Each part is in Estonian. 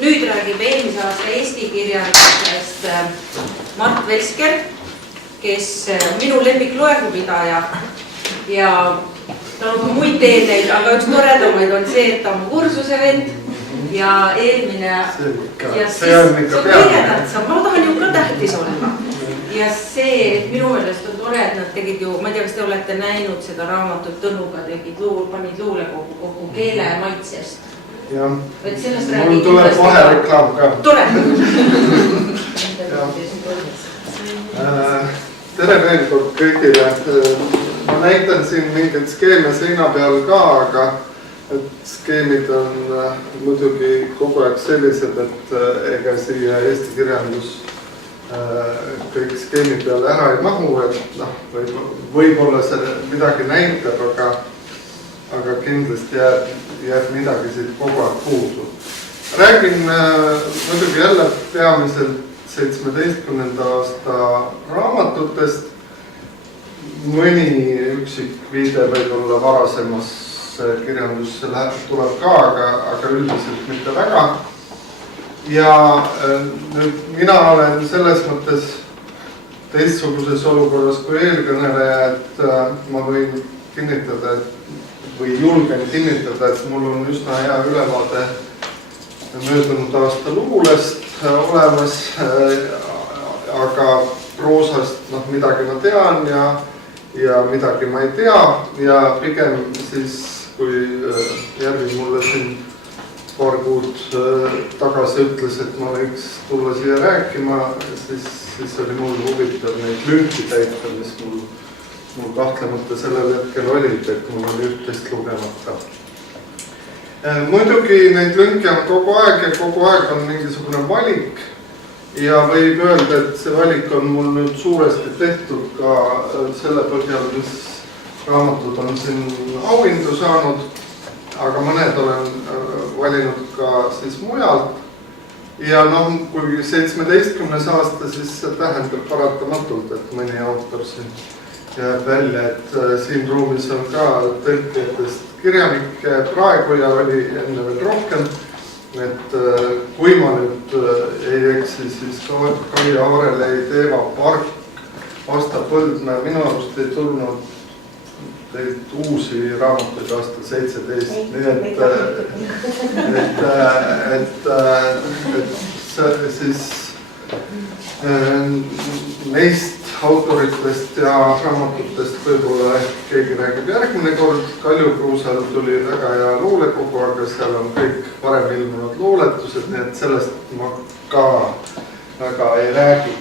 nüüd räägib eelmise aasta Eesti kirjandusest Mart Vesker, kes minu lemmikloengupidaja ja ta on ka muid teeneid, aga üks toredamaid on see, et ta on kursuse vend ja eelmine see on ikka peale. Ma tahan ju ka tähtis olla. Ja see, et minu meelest on tore, et nad tegid ju, ma ei tea, kas te olete näinud seda raamatut Tõnuga, panid luule kokku keele maitsest. Jah, mul tuleb vahe reklaam ka. Tore! Tere veel kord kõigile. Ma näitan siin mingeid skeeme seina peal ka, aga skeemid on muidugi kogu aeg sellised, et ega siia Eesti kirjandus kõik skeemi peale ära ei mahu, et võib-olla see midagi näitab, aga kindlasti jääb midagi siit kogu aeg puudu. Räägin muidugi jälle peamiselt 17. aasta raamatutest. Mõni üksik viide võib-olla varasemas kirjandusse tuleb ka, aga üldiselt mitte väga. Ja nüüd mina olen selles mõttes teistsuguses olukorras kui eelkõneleja, et ma võin kinnitada, või julgen kinnitada, et mul on üsna hea ülevaade möödunud aasta luulest olemas, aga proosast midagi ma tean ja midagi ma ei tea ja pigem siis, kui Järvi mulle siin paar kuud tagasi ütles, et ma võiks tulla siia rääkima, siis oli mul huvitav neid lünki täita, mis mul kahtlemata sellel hetkel olid, et mul oli üht-teist lugemata. Muidugi neid lünki on kogu aeg ja kogu aeg on mingisugune valik ja võib öelda, et see valik on mul nüüd suuresti tehtud ka selle põhjal, mis raamatud on siin auhindu saanud, aga mõned olen valinud ka siis mujalt. Ja kui 17. aasta, siis see tähendab paratamatult, et mõni autor siin jääb välja, et siin ruumis on ka tõlkijatest kirjanikke praegu ja oli enne veel rohkem. Et kui ma nüüd ei eksi, siis Kai Aarelei, Teeva Park, Asta Põldmäe, minu arust ei tulnud teilt uusi raamatuid aasta 17, nii et siis neist autoritest ja raamatutest võib-olla keegi räägib järgmine kord. Kalju Kruusal tuli väga hea luulekogu, aga seal on kõik varem ilmunud luuletused, nii et sellest ma ka väga ei räägi.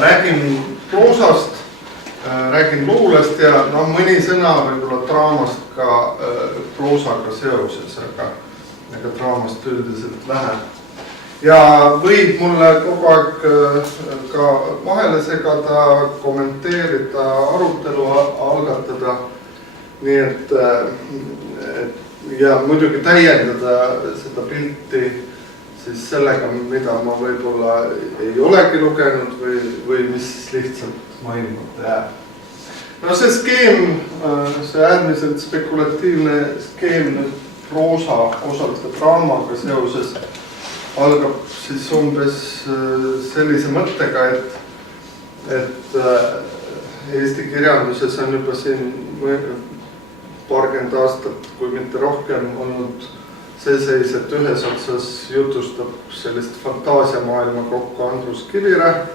Räägin proosast, räägin luulest ja mõni sõna võib-olla draamast ka proosaga seoses, aga draamast üldiselt vähe. Ja võib mulle kogu aeg ka vahele segada, kommenteerida, arutelu algatada, nii et ja muidugi täiendada seda pilti siis sellega, mida ma võib-olla ei olegi lugenud või mis lihtsalt mainimata jääb. No see skeem, see äärmiselt spekulatiivne skeem proosa osalt draamaga seoses algab siis umbes sellise mõttega, et Eesti kirjanduses on juba siin paarkümmend aastat, kui mitte rohkem, olnud see seis, et ühes otsas jutustab sellist fantaasiamaailma kokku Andrus Kivirähk.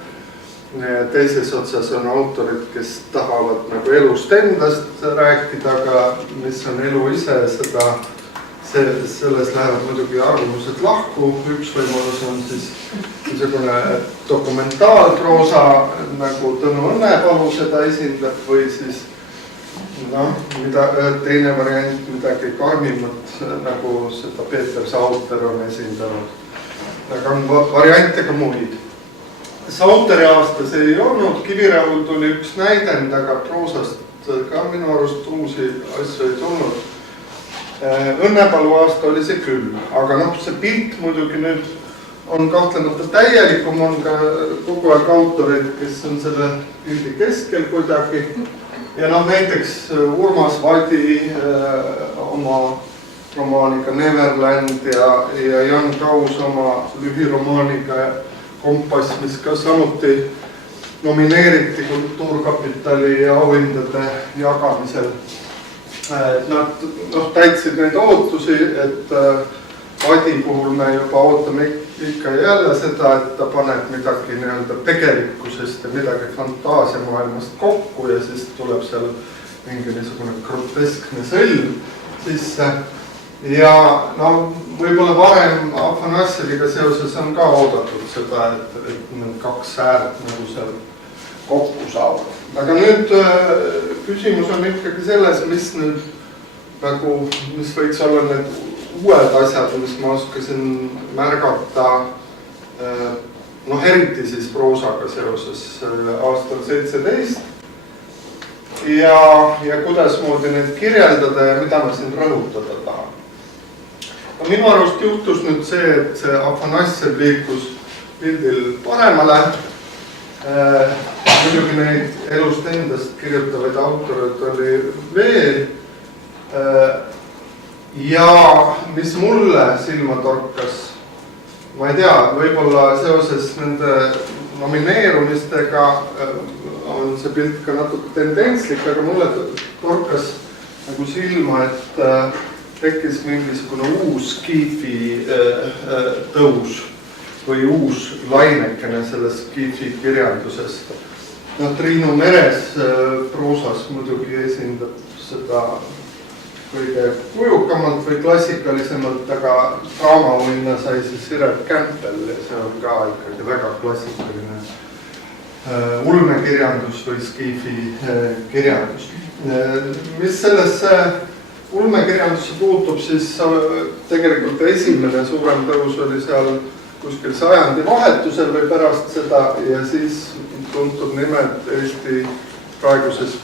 Teises otsas on autorid, kes tahavad nagu elust endast rääkida, aga mis on elu ise, selles lähevad muidugi arvamused lahku. Üks võimalus on siis niisugune dokumentaalproosa, nagu Tõnu Õnnepalu seda esindab, või siis teine variant, midagi karmimat, nagu seda Peeter Sauter on esindanud. Aga on variante ka muid. Sauteri aastas ei olnud, Kivirähul tuli üks näidend, aga proosast ka minu arust uusi asju ei tulnud. Õnnepalu aasta oli see küll, aga see pilt muidugi nüüd on kahtlemata täielikum, on ka kogu aeg autorid, kes on selle pildi keskel kuidagi. Ja näiteks Urmas Vadi oma romaaniga Neverland ja Jan Taus oma lühiromaaniga Kompass, mis ka samuti nomineeriti Kultuurkapitali auhindade jagamisel. Nad täitsid neid ootusi, et Adi puhul me juba ootame ikka jälle seda, et ta paneb midagi tegelikkusest ja midagi fantaasiamaailmast kokku ja siis tuleb seal mingi niisugune groteskne sõlm sisse. Ja võib-olla varem Afanassjeviga seoses on ka oodatud seda, et need kaks ääret nagu seal kokku saavad. Aga nüüd küsimus on ikkagi selles, mis võiks olla need uued asjad, mis ma oskasin märgata, eriti siis proosaga seoses aastal 17 ja kuidas moodi neid kirjeldada ja mida ma siin rõhutada tahan. Minu arust juhtus nüüd see, et see Afanassjev liikus pildil paremale. Muidugi neid elust endast kirjutavaid autoreid oli veel. Ja mis mulle silma torkas, ma ei tea, võib-olla seoses nende nomineerumistega on see pilt ka natuke tendentslik, aga mulle torkas nagu silma, et tekkis mingisugune uus skiifi tõus või uus lainekene selles skiifi kirjanduses. Triinu Meres proosas muidugi esindab seda kõige kujukamalt või klassikalisemalt, aga draamaauhinna sai siis Siret Kämpel ja see on ka ikkagi väga klassikaline ulmekirjandus või skiifi kirjandus. Mis sellesse ulmekirjandusse puutub, siis tegelikult esimene suurem tõus oli seal kuskil sajandi vahetusel või pärast seda ja siis tuntud nimed Eesti praeguses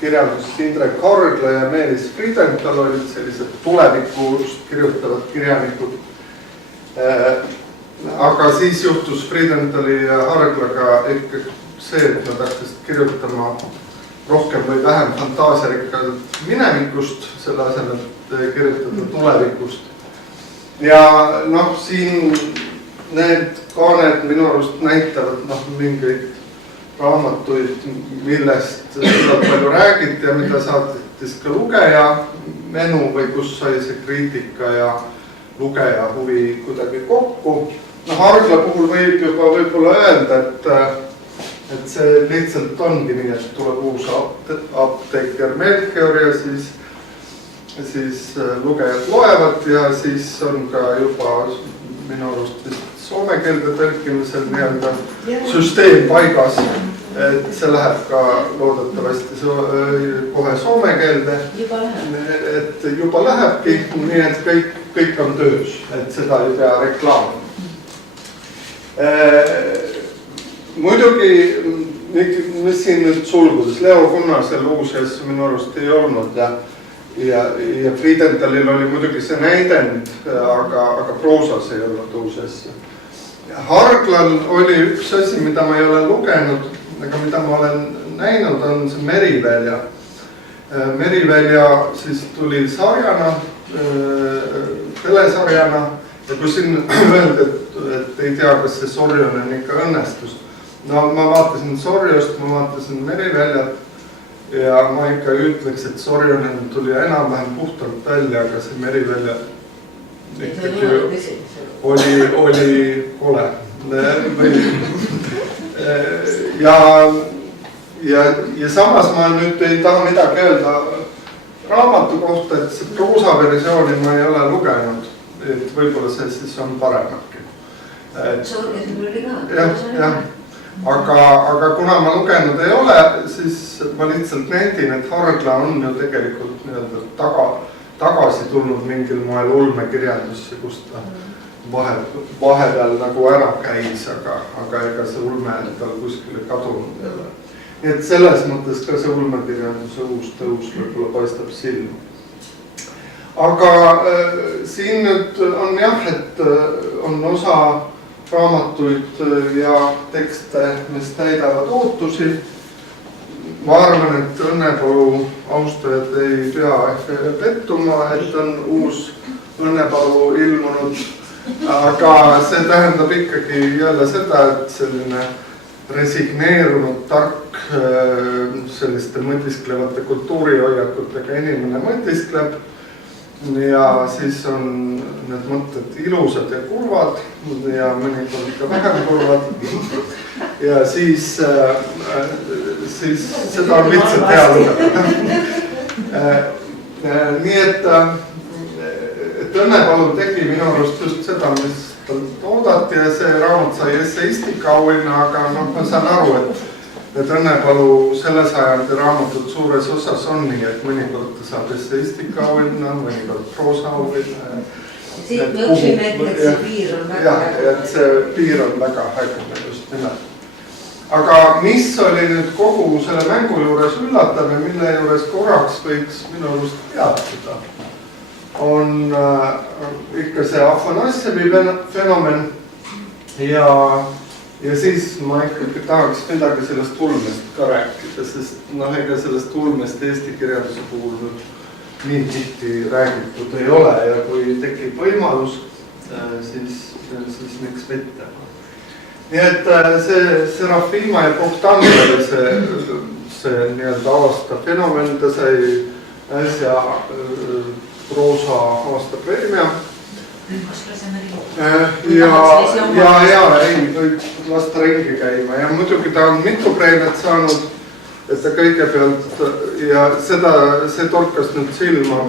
kirjanduses Indrek Hargla ja Meelis Friedenthal olid sellised tulevikust kirjutavad kirjanikud. Aga siis juhtus Friedenthali ja Harglaga ikka see, et nad hakkasid kirjutama rohkem või vähem fantaasiarikkalt minevikust, selle asemel kirjutada tulevikust. Ja siin need kaaned minu arust näitavad mingeid raamatuid, millest seda palju räägiti ja mida saatis ka lugeja menu või kus sai see kriitika ja lugeja huvi kuidagi kokku. Hargla puhul võib juba võib-olla öelda, et see lihtsalt ongi nii, et tuleb uus apteeker Melchior ja siis lugejad loevad ja siis on ka juba minu arust soome keelde tõlkimisel nii-öelda süsteem paigas, et see läheb ka loodetavasti kohe soome keelde, et juba lähebki, nii et kõik on töös, et seda ei pea reklaamima. Muidugi, mis siin nüüd sulgudes, Leo Kunnasel uusi asju minu arust ei olnud ja Friedenthalil oli muidugi see näidend, aga proosas ei olnud uusi asju. Harglal oli üks asi, mida ma ei ole lugenud, aga mida ma olen näinud, on see Merivälja. Merivälja siis tuli sarjana, telesarjana ja kui siin öeldi, et ei tea, kas see Sorjonen ikka õnnestus. Ma vaatasin Sorjost, ma vaatasin Meriväljat ja ma ikka ütleks, et Sorjonen tuli enam-vähem puhtalt välja, aga see Merivälja oli kole. Ja samas ma nüüd ei taha midagi öelda raamatu kohta, et see proosaversiooni ma ei ole lugenud, et võib-olla see siis on paremadki. Jah. Aga kuna ma lugenud ei ole, siis ma lihtsalt nendin, et Hargla on ju tegelikult tagasi tulnud mingil moel ulmekirjandusse, kus ta vahepeal nagu ära käis, aga ega see ulme tal kuskile kadunud ei ole. Nii et selles mõttes ka see ulmekirjanduse uus tõus võib-olla paistab silma. Aga siin nüüd on jah, et on osa raamatuid ja tekste, mis täidavad ootusi. ma arvan, et Õnnepalu austajad ei pea pettuma, et on uus Õnnepalu ilmunud, aga see tähendab ikkagi jälle seda, et selline resigneerunud, tark, selliste mõtisklevate kultuurihoiakutega inimene mõtiskleb ja siis on need mõtted ilusad ja kurvad ja mõnikord ka vähem kurvad ja siis seda on lihtsalt hea lugeda. Nii et Õnnepalu tegi minu arust just seda, mis talt oodati ja see raamat sai esseistika auhinna, aga ma saan aru, et Õnnepalu selle sajandi raamatud suures osas on nii, et mõnikord ta saab esseistika auhinna, mõnikord proosa auhinna. Siit me õpsime, et see piir on väga hägune. Et see piir on väga hägune just nimelt. Aga mis oli nüüd kogu selle mängu juures üllatav ja mille juures korraks võiks minu arust peatuda, on ikka see Afanasjevi fenomen ja siis ma ikkagi tahaks midagi sellest ulmest ka rääkida, sest ega sellest ulmest Eesti kirjanduse puhul nii tihti räägitud ei ole ja kui tekib võimalus, siis miks mitte. Nii et see Serafima ja Bogdan oli see nii-öelda aasta fenomen, ta sai äsja proosa aastapreemia. Ja ei, võib lasta ringi käima ja muidugi ta on mitu preemiat saanud, et ta kõigepealt ja see torkas nüüd silma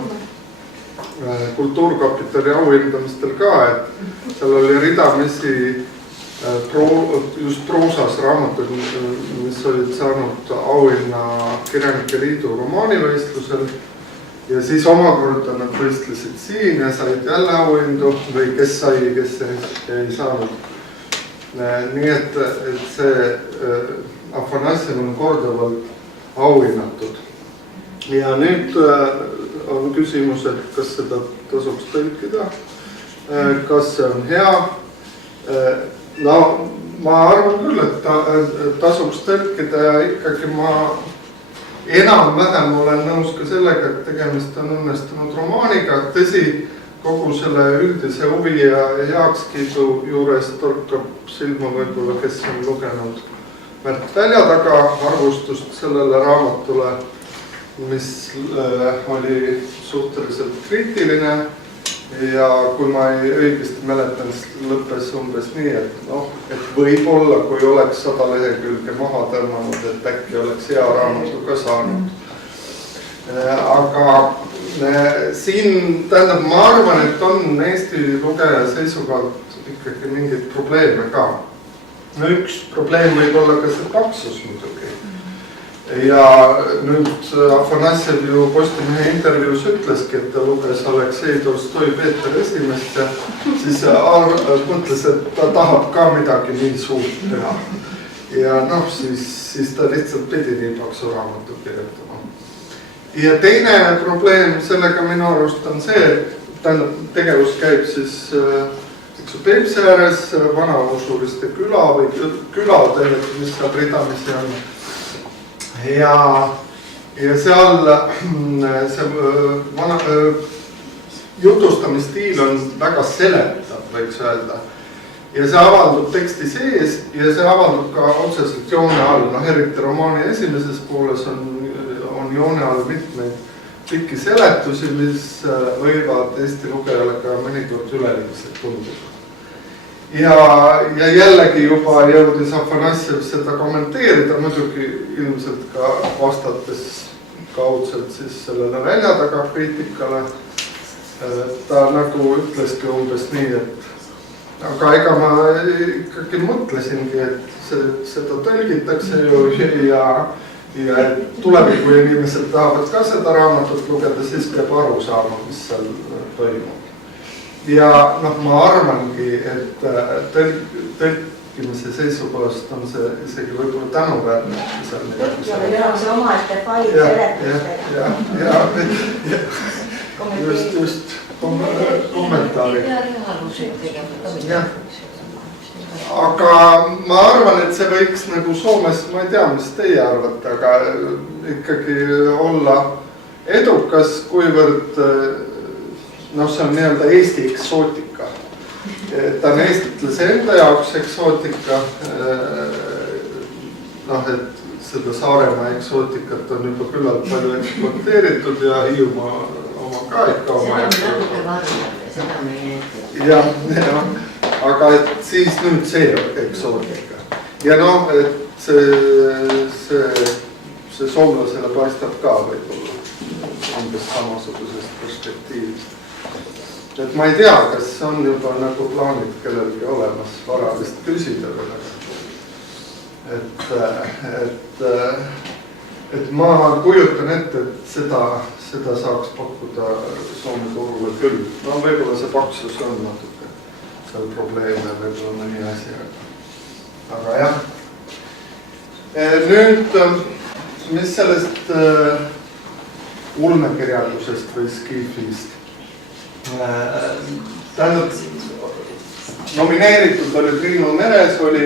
Kultuurkapitali auhindamistel ka, et seal oli ridamisi just proosas raamatud, mis olid saanud auhinna Kirjanike Liidu romaanivõistlusel ja siis omakorda nad võistlesid siin ja said jälle auhindu või kes sai, kes ei saanud. Nii et see Afanasjev on korduvalt auhinnatud. Ja nüüd on küsimus, et kas seda tasuks tõlkida, kas see on hea. No ma arvan küll, et tasuks tõlkida ja ikkagi ma enam-vähem olen nõus ka sellega, et tegemist on õnnestunud romaaniga. Tõsi, kogu selle üldise huvi ja heakskiidu juures torkab silma võib-olla, kes on lugenud Märt Välja taga arvustust sellele raamatule, mis oli suhteliselt kriitiline ja kui ma ei õigesti mäletan, lõppes umbes nii, et võib-olla kui oleks 100 lehekülge maha tõmmanud, et äkki oleks hea raamatu ka saanud. Aga siin tähendab, ma arvan, et on Eesti lugeja seisukohalt ikkagi mingeid probleeme ka. Üks probleem võib olla ka see paksus muidugi. Ja nüüd Afanasjev ju Postimehe intervjuus ütleski, et ta luges Aleksei Tolstoi Peeter Esimest ja siis mõtles, et ta tahab ka midagi nii suurt teha. Ja siis ta lihtsalt pidi nii paksu raamatu kirjutama. Ja teine probleem sellega minu arust on see, et tegevus käib siis Peipsi ääres Vana-Usuliste küla või külade, mis seal ridamisi on. Ja seal see jutustamisstiil on väga seletav, võiks öelda. Ja see avaldub teksti sees ja see avaldub ka otseselt joone all. Eriti romaani esimeses pooles on joone all mitmeid pikki seletusi, mis võivad Eesti lugejale ka mõnikord üleliigselt tunduda. Ja jällegi juba jõudis Afanasjev seda kommenteerida, muidugi ilmselt ka vastates kaudselt siis sellele Välja taga kriitikale. Ta nagu ütleski umbes nii, et aga ega ma ikkagi mõtlesingi, et seda tõlgitakse ju ja tuleviku inimesed tahavad ka seda raamatut lugeda, siis peab aru saama, mis seal toimub. Ja ma arvangi, et tõlkimise seisukohast on see isegi võib-olla tänuväärne. See oma fail seletustega. Just kommentaari. Aga ma arvan, et see võiks nagu Soomes, ma ei tea, mis teie arvate, aga ikkagi olla edukas, kuivõrd see on nii-öelda Eesti eksootika. Ta on eestitlase enda jaoks eksootika, et seda Saaremaa eksootikat on juba küllalt palju ekspluateeritud ja Hiiumaa oma ka ikka oma eksootika. Aga et siis nüüd see eksootika. Ja et see soomlasele paistab ka võib-olla umbes samasugusest perspektiivist. Et ma ei tea, kas on juba nagu plaanid kellelgi olemas varalist küsida veel. Et ma kujutan ette, et seda saaks pakkuda Soome turule küll. Võib-olla see paksus on natuke seal probleeme, võib-olla mõni asi. Aga jah. Nüüd, mis sellest ulmekirjandusest või skifist? Tähendab, nomineeritud oli Triinu Meres, oli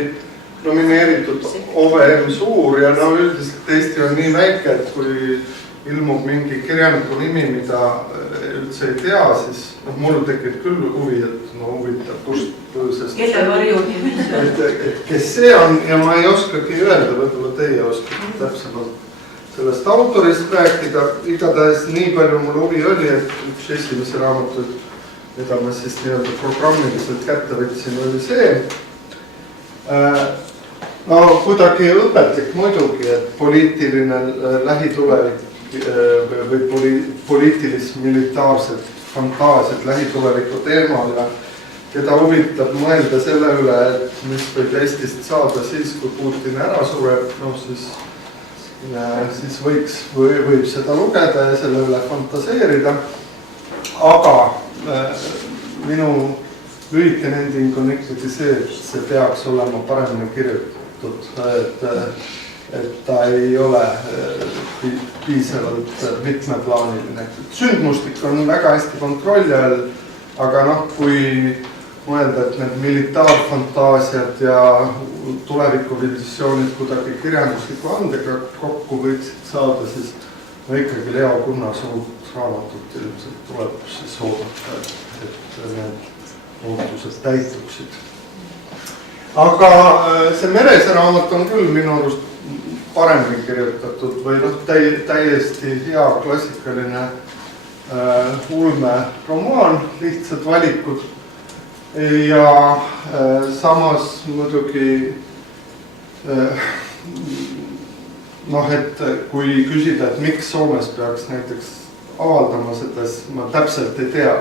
nomineeritud OVM Suur ja üldiselt Eesti on nii väike, et kui ilmub mingi kirjaniku nimi, mida üldse ei tea, siis mul tekib küll huvi, et huvitav, kust kelle varju nimi. Et kes see on ja ma ei oskagi öelda, võib-olla teie oskate täpsemalt sellest autorist rääkida. Igatahes nii palju mul huvi oli, et üks esimese raamatud, mida ma siis nii-öelda programmiliselt kätte võtsin, oli see. Kuidagi õpetlik muidugi, et poliitiline lähitulevik või poliitilis-militaarset fantaasiat lähituleviku teemal ja keda huvitab mõelda selle üle, et mis võib Eestist saada siis, kui Putin ära sureb, siis võib seda lugeda ja selle üle fantaseerida. Aga minu lühike nending on ikkagi see, et see peaks olema paremini kirjutatud, et ta ei ole piisavalt mitmeplaaniline. Sündmustik on väga hästi kontrolli all, aga kui mõelda, et need militaarfantaasiad ja tulevikuvisioonid kuidagi kirjandusliku andega kokku võiksid saada, siis ikkagi Leo Kunnase uut raamatut ilmselt tuleb siis oodata, et need ootused täituksid. Aga see Merese raamat on küll minu arust paremini kirjutatud või täiesti hea klassikaline ulmeromaan, lihtsad valikud ja samas muidugi et kui küsida, et miks Soomes peaks näiteks avaldama seda, siis ma täpselt ei tea.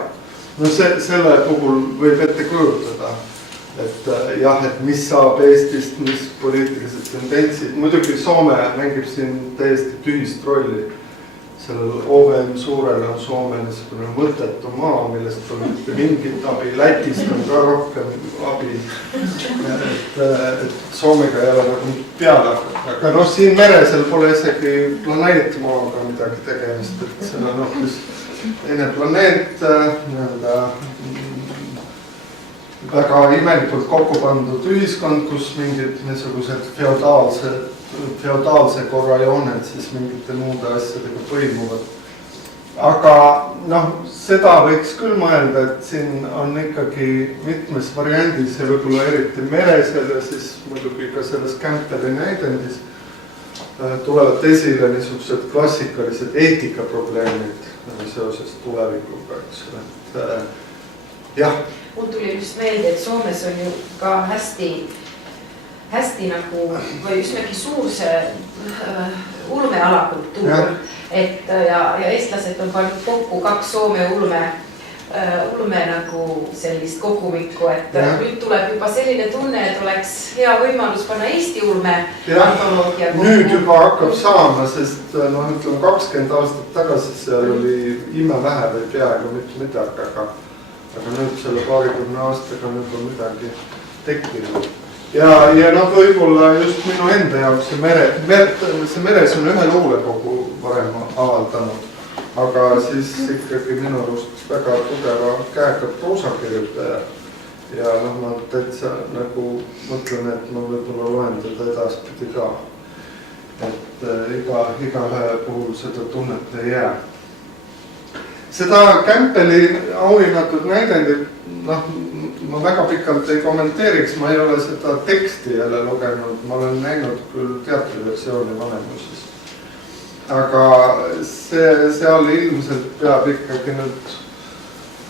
Selle puhul võib ette kujutada, et jah, et mis saab Eestist, mis poliitilised tendentsid. Muidugi Soome mängib siin täiesti tühist rolli. Sellel OVM Suurel on Soome mõttetu maa, millest on mingit abi. Lätist on ka rohkem abi. Et Soomega ei ole nagu peale hakata. Aga siin Meresel pole isegi planeetmaaga midagi tegemist, et see on hoopis teine planeet, väga imelikult kokku pandud ühiskond, kus mingid niisugused feodaalse korra jooned siis mingite muude asjadega põimuvad. Aga seda võiks küll mõelda, et siin on ikkagi mitmes variandis ja võib-olla eriti Meresel ja siis muidugi ka selles Campbelli näidendis tulevad esile niisugused klassikalised eetikaprobleemid seoses tulevikuga, jah. Mul tuli just meelde, et Soomes on ju ka hästi nagu või üsnagi suur see ulmealakultuur, ja eestlased on pannud kokku 2 Soome ulme nagu sellist kogumikku, et nüüd tuleb juba selline tunne, et oleks hea võimalus panna Eesti ulme antoloogia kokku. Nüüd juba hakkab saama, sest 20 aastat tagasi seal oli imevähe või peaaegu mitte midagi, aga nüüd selle 20 aastaga nüüd on midagi tekkinud. Ja võib-olla just minu enda jaoks see Meres on ühe luulekogu varem avaldanud, aga siis ikkagi minu arust väga tugeva käega proosakirjutaja. ja noh, ma täitsa nagu mõtlen, et ma võib-olla loen teda edaspidi ka. Et igaühe puhul seda tunnet ei jää. Seda Campbelli auhinnatud näidendit, noh, ma väga pikalt ei kommenteeriks, ma ei ole seda teksti jälle lugenud, ma olen näinud küll teatriversiooni Vanemuises. Aga seal ilmselt peab ikkagi nüüd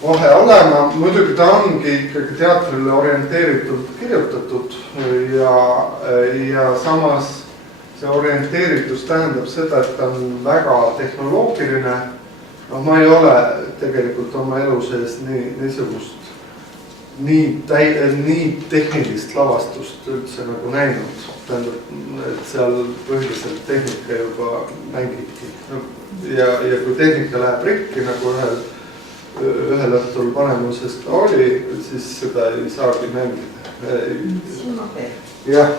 vahe olema, muidugi ta ongi ikkagi teatrile orienteeritult kirjutatud ja samas see orienteeritus tähendab seda, et ta on väga tehnoloogiline. No, ma ei ole tegelikult oma elu sees niisugust nii tehnilist lavastust üldse nagu näinud. Tähendab, et seal põhiliselt tehnika juba mängibki. Ja kui tehnika läheb rikki, nagu ühel õhtul Vanemuises ta oli, siis seda ei saagi mängida. Jah.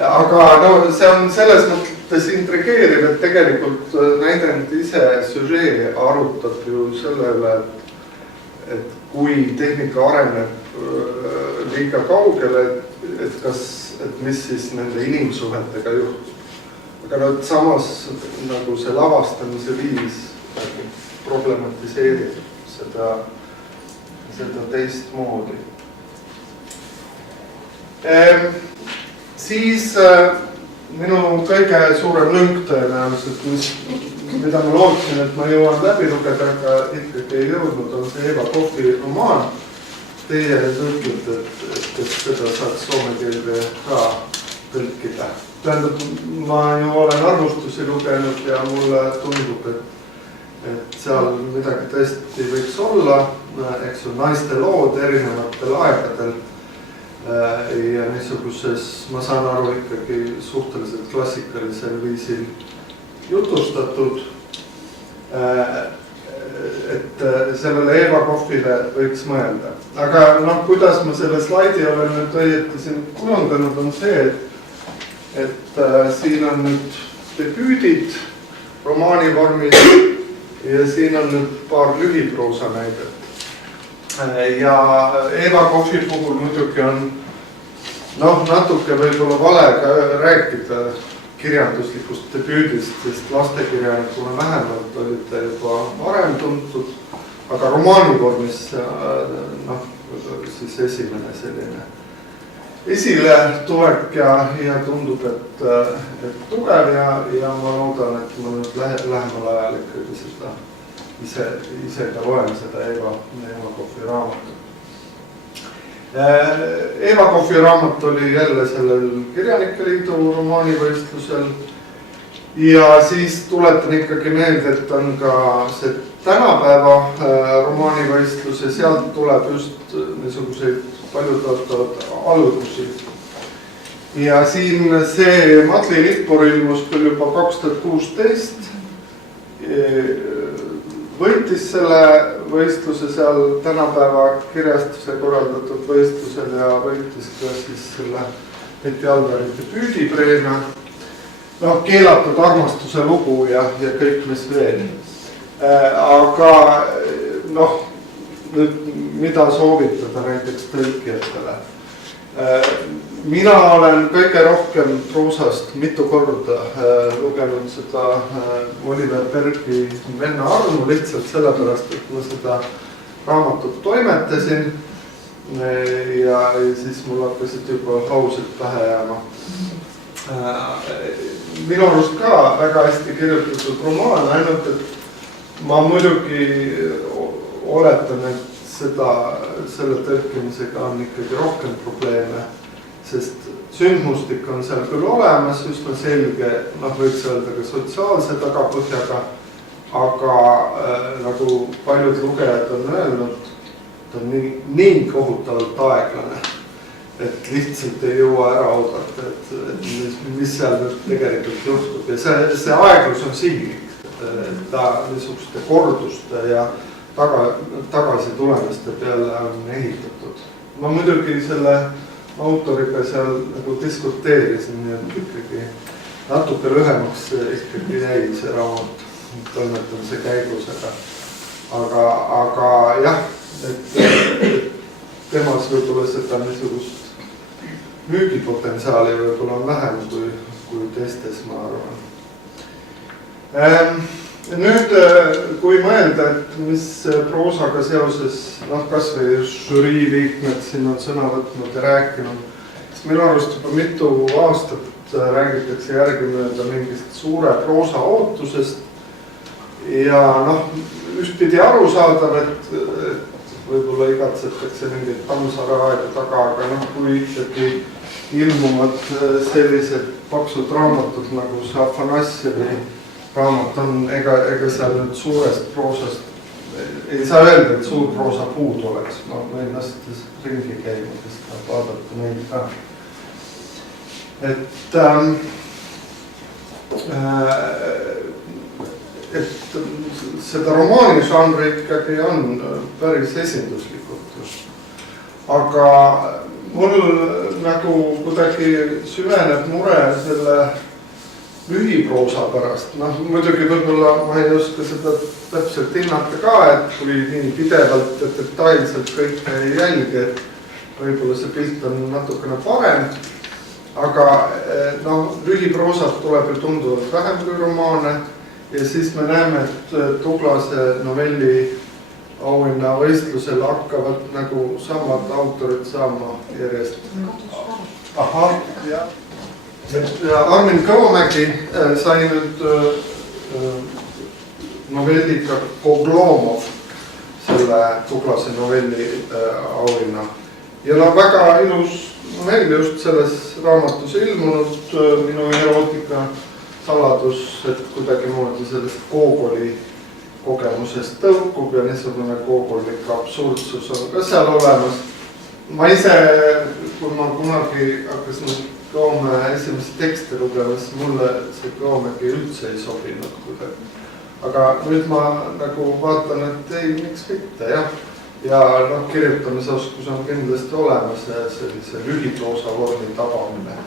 Aga no, see on selles mõttes intrigeeriv, et tegelikult näidend ise süžee arutab ju selle üle, et kui tehnika areneb liiga kaugele, et mis siis nende inimsuhetega juhtub. Aga nüüd samas nagu see lavastamise viis problematiseerib seda teistmoodi. Siis minu kõige suurem lünk tõenäoliselt, mida ma lootsin, et ma jõuan läbi lugeda, aga ikkagi ei jõudnud, on see Eva Kohvi romaan. Teie ütlete, et kes seda saaks soome keelde ka tõlkida. Tähendab, ma ju olen arvustusi lugenud ja mulle tundub, et seal midagi tõesti võiks olla, eks ju, naiste lood erinevatel aegadel. Ja niisuguses, ma saan aru, ikkagi suhteliselt klassikalisel viisil jutustatud, et sellele Eva Kohvile võiks mõelda. Aga noh, kuidas ma selle slaidi olen nüüd õieti siin kujundanud, on see, et siin on nüüd debüüdid romaani vormis ja siin on nüüd paar lühiproosa näidet. Ja Eva Kohvi puhul muidugi on natuke võib-olla valega rääkida kirjanduslikust debüüdist, sest lastekirjanikuna vähemalt olid ta juba varem tuntud, aga romaani vormis siis esimene selline esiletulek ja tundub, et tugev ja ma loodan, et ma nüüd lähemal ajal ikkagi seda ise ka loen seda Eva Kohvi raamatut. Eva Kohvi raamat oli jälle sellel Kirjanike Liidu romaanivõistlusel ja siis tuletan ikkagi meelde, et on ka see tänapäeva romaanivõistlus ja sealt tuleb just niisuguseid paljutõotavad algusi. Ja siin see Madli Lipur ilmus küll juba 2016, võitis selle võistluse seal tänapäeva kirjastuse korraldatud võistlusel ja võitis ka siis selle Meti Alvari debüüdipreemia. Keelatud armastuse lugu ja kõik mis veel. Aga nüüd mida soovitada näiteks tõlkijatele? Mina olen kõige rohkem proosast mitu korda lugenud seda Oliver Bergi Venna armu lihtsalt sellepärast, et ma seda raamatut toimetasin ja siis mul hakkasid juba laused pähe jääma. Minu arust ka väga hästi kirjutatud romaan, ainult et ma muidugi oletan, et selle tõlkimisega on ikkagi rohkem probleeme, sest sündmustik on seal küll olemas, üsna selge, võiks öelda ka sotsiaalse tagapõhjaga, aga nagu paljud lugejad on öelnud, ta on nii kohutavalt aeglane, et lihtsalt ei jõua ära oodata, et mis seal nüüd tegelikult juhtub. Ja see aeglus on sihlik, et ta niisuguste korduste ja tagasi tulemiste peale on ehitatud. Ma muidugi selle autoriga seal nagu diskuteerisin ja ikkagi natuke lühemaks ikkagi jäi see raamat toimetamise käigus, aga jah, et temas võib-olla seda niisugust müügipotentsiaali võib-olla on vähem kui teistes, ma arvan. Nüüd, kui mõelda, et mis proosaga seoses, kas või žürii liikmed siin on sõna võtnud ja rääkinud, siis minu arust juba mitu aastat räägitakse järgimööda mingist suure proosa ootusest ja ühtpidi arusaadav, et võib-olla igatsetakse mingeid Tammsaare taga, aga kui ikkagi ilmuvad sellised paksud raamatud nagu see Afanasjevi raamat on, ega seal nüüd suurest proosast ei saa öelda, et suur proosa puud oleks. Ma võin lastes ringi käima, kes tahab vaadata neid ka. Et seda romaani žanri ikkagi on päris esinduslikult. Aga mul nagu kuidagi süveneb mure selle lühiproosa pärast. Muidugi võib-olla ma ei oska seda täpselt hinnata ka, et kui nii pidevalt ja detailselt kõike ei jälgi, et võib-olla see pilt on natukene parem. Aga lühiproosat tuleb ju tunduvalt vähem kui romaane ja siis me näeme, et Tuglase novelli auhinna võistlusel hakkavad nagu samad autorid saama järjest. Ahah, jah. Armin Kõomägi sai nüüd novelliga Koglomov selle Tuglase novelli auhinna. Ja väga ilus novell just selles raamatus ilmunud minu erootika saladus, et kuidagi moodi sellest Gogoli kogemusest tõukub ja niisugune Gogollik absurdsus on ka seal olemas. Ma ise, kui ma kunagi hakkasin Kõome esimest teksti lugemas, mulle see Kõomägi üldse ei sobinud kuidagi. Aga nüüd ma nagu vaatan, et ei, miks mitte, jah. Ja kirjutamisoskus on kindlasti olemas ja sellise lühiproosa vormi tabamine.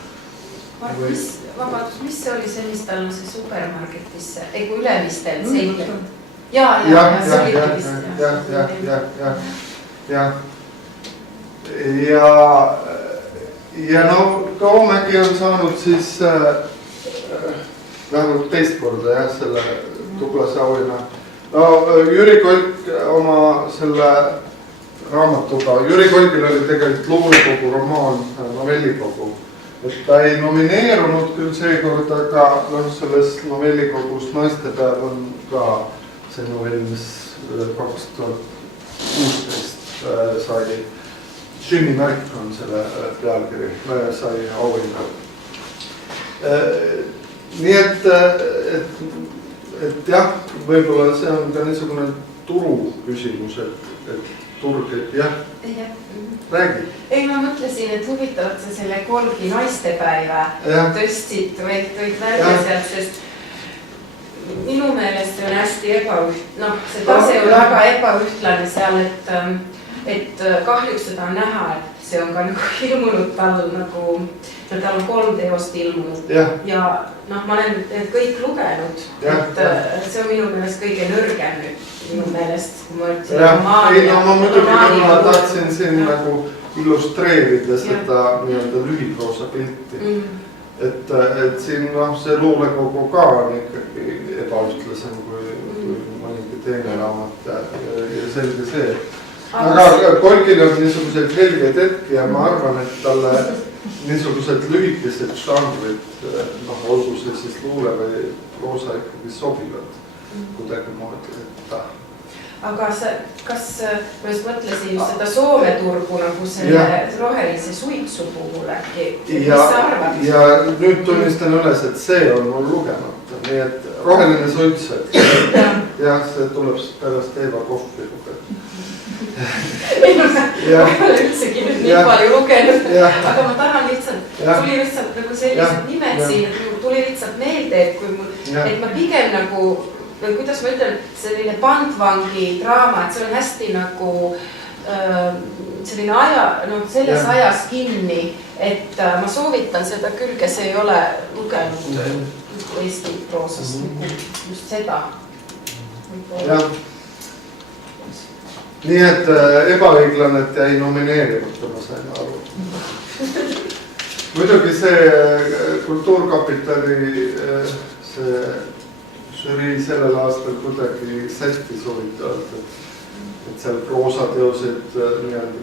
Vabadus, mis see oli see, mis tal on see supermarketisse, kui Ülemistel selge? Ja see oli vist. Ja Kõomägi on saanud siis vähemalt teist korda selle Tuglase auhinna. Jüri Kolk oma selle raamatuga, Jüri Kolkil oli tegelikult luulekogu romaan novellikogu. Et ta ei nomineerunud küll seekord, aga selles novellikogus Naistepäev on ka see novell, mis 2016 sai. Sünnimärk on selle pealkiri, sai auhinna. Nii et jah, võib-olla see on ka niisugune turu küsimus, et turg, jah, räägi. Ei, ma mõtlesin, et huvitavad sa selle Kolgi Naistepäeva tõstsid, tõid välja sealt, sest minu meelest on hästi see tase on väga ebaühtlane seal, et kahjuks seda on näha, et see on ka nagu ilmunud tal on 3 teost ilmunud ja ma olen need kõik lugenud, et see on minu meelest kõige nõrgem nüüd minu meelest, kui ma ütlesin romaani. Ma muidugi ma tahtsin siin nagu illustreerida seda nii-öelda lühiproosa pilti, et siin see luulekogu ka on ikkagi ebaühtlasem kui mõnigi teine raamat ja selge see. Aga Kolkil on niisuguseid helgeid hetki ja ma arvan, et talle niisugused lühikesed žanrid, olgu see siis luule või proosa ikkagi sobivad kuidagi moodi. Aga kas ma just mõtlesin just seda Soome turgu nagu selle rohelise suitsu puhul äkki, mis sa arvad? Ja nüüd tunnistan üles, et see on mul lugemata, nii et roheline suits, jah, see tuleb pärast Eeva Kohvi lugeda. Ei ma ole üldsegi nüüd nii palju lugenud, aga ma tahan lihtsalt, tuli lihtsalt nagu sellised nimed siin, et tuli lihtsalt meelde, et ma pigem nagu, kuidas ma ütlen, selline pandvangi draama, et see on hästi nagu selline selles ajas kinni, et ma soovitan seda küll, kes ei ole lugenud Eesti proosast just seda. nii et ebaõiglane, et jäi nomineerimata, ma sain aru. Muidugi see Kultuurkapitali see žürii sellel aastal kuidagi sättis huvitavalt, et seal proosateosed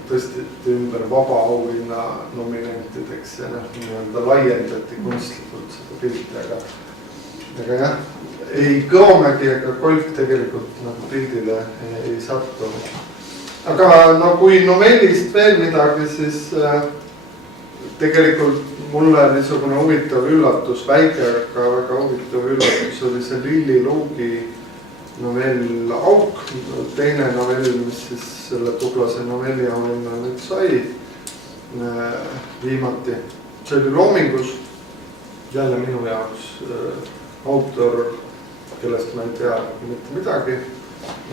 tõsteti ümber vaba auhinna nominentideks ja laiendati kunstlikult seda pilti, aga jah, ei Kõomägi ega Kolk tegelikult nagu pildile ei sattu. Aga no kui novellist veel midagi, siis tegelikult mulle niisugune huvitav üllatus, väike, aga väga huvitav üllatus oli see Lilli Luugi novell Auk, teine novell, mis siis selle Tuglase novelliauhinna nüüd sai viimati. See oli Loomingus, jälle minu jaoks autor, kellest ma ei tea mitte midagi,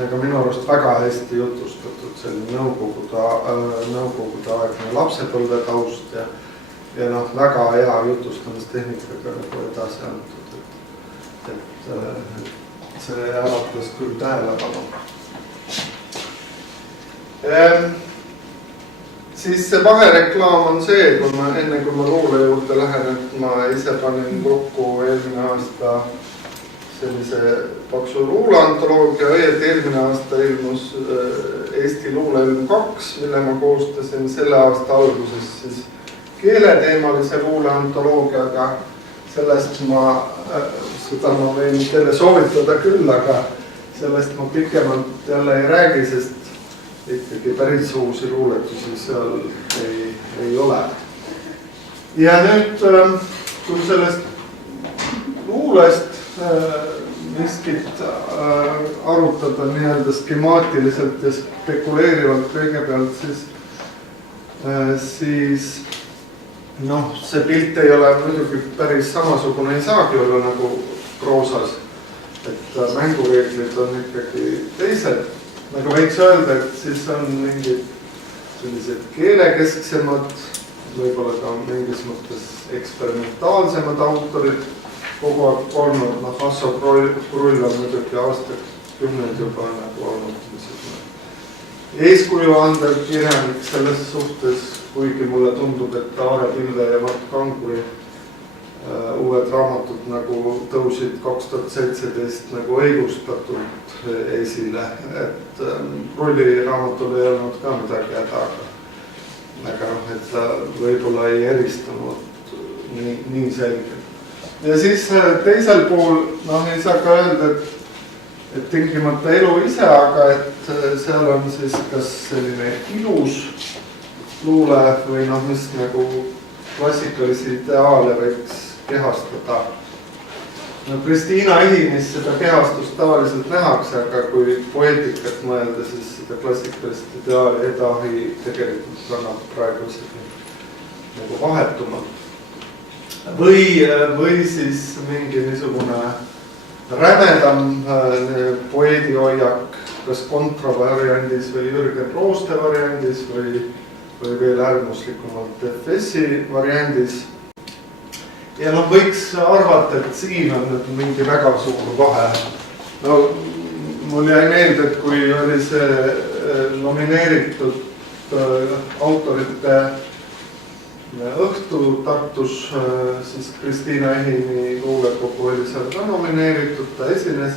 aga minu arust väga hästi jutustatud selline nõukogude aegne lapsepõlve taust ja väga hea jutustamistehnika nagu edasi antud, et see äratas küll tähelepanu. Siis see vahereklaam on see, enne kui ma luule juurde lähen, et ma ise panin kokku eelmine aasta sellise paksu luuleantoloogia, eelmine aasta ilmus Eesti luuleilm 2, mille ma koostasin selle aasta alguses siis keeleteemalise luuleantoloogiaga. Sellest seda ma võin teile soovitada küll, aga sellest ma pikemalt jälle ei räägi, sest ikkagi päris uusi luuletusi seal ei ole. Ja nüüd, kui sellest luulest miskit arutada nii-öelda skemaatiliselt ja spekuleerivalt kõigepealt, siis see pilt ei ole muidugi päris samasugune, ei saagi olla nagu proosas, et mängureeglid on ikkagi teised. Nagu võiks öelda, et siis on mingid sellised keelekesksemad, võib-olla ka mingis mõttes eksperimentaalsemad autorid kogu aeg olnud. Hasso Krull on muidugi aastakümneid juba nagu olnud eeskuju andev kirjanik selles suhtes, kuigi mulle tundub, et Aare Pilve ja Mart Kanguri uued raamatud nagu tõusid 2017 nagu õigustatult esile, et Krulli raamatul ei olnud ka midagi häda, aga et ta võib-olla ei eristunud nii selgelt. Ja siis teisel pool ei saa ka öelda, et tingimata elu ise, aga et seal on siis kas selline ilus luule või mis nagu klassikalisi ideaale võiks kehastada. Kristiina Ehinis seda kehastust tavaliselt nähakse, aga kui poeetikat mõelda, siis seda klassikalist ideaali Edahi tegelikult kannab praegu nagu vahetumalt. Või siis mingi niisugune rämedam poeedihoiak, kas kontra variandis või Jürgen Rooste variandis või veel äärmuslikumalt FS-i variandis. Ja võiks arvata, et siin on nüüd mingi väga suur vahe. Mul jäi meelde, et kui oli see nomineeritud autorite õhtu Tartus, siis Kristiina Ehini luulekogu oli seal ka nomineeritud, ta esines,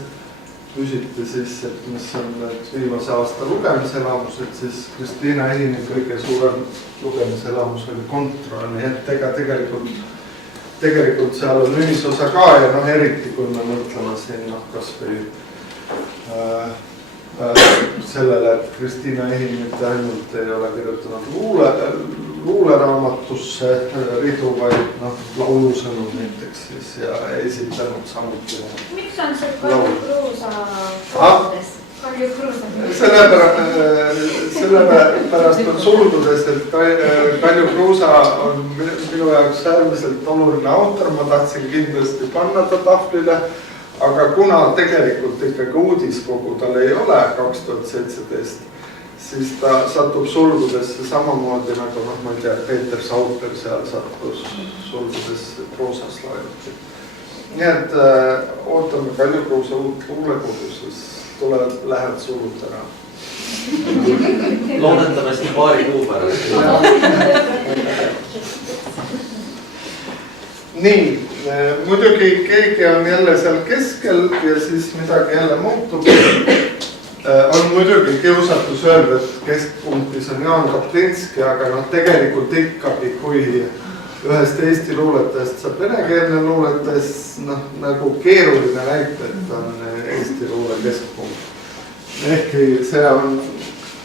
küsiti siis, et mis on viimase aasta lugemiselamused, siis Kristiina Ehini kõige suurem lugemiselamus oli kontra, nii et ega tegelikult seal on ühisosa ka ja eriti kui me mõtleme siin kas või sellele, et Kristiina Ehin mitte ainult ei ole kirjutanud luuleraamatusse ridu, vaid laulusõnu näiteks siis ja esitanud samuti. Miks on see Kalju Kruusa sulgudes? Kalju Kruusa. Sellepärast on sulgudes, et Kalju Kruusa on minu jaoks äärmiselt oluline autor, ma tahtsin kindlasti panna ta tahvlile, aga kuna tegelikult ikkagi uudiskogu tal ei ole 2017, siis ta satub sulgudesse samamoodi nagu, ma ei tea, Peeter Sauter seal sattus sulgudesse proosas laenuti. Nii et ootame Kalju Kruusa uut luulekogu, siis lähed sulud ära. Loodetavasti paari kuu pärast. Nii, muidugi keegi on jälle seal keskel ja siis midagi jälle muutub. On muidugi kiusatus öelda, et keskpunktis on Jaan Kaplinski, aga tegelikult ikkagi, kui ühest Eesti luuletajast saab venekeelne luuletaja, siis nagu keeruline näita, et on Eesti luule keskpunkt. Ehkki see on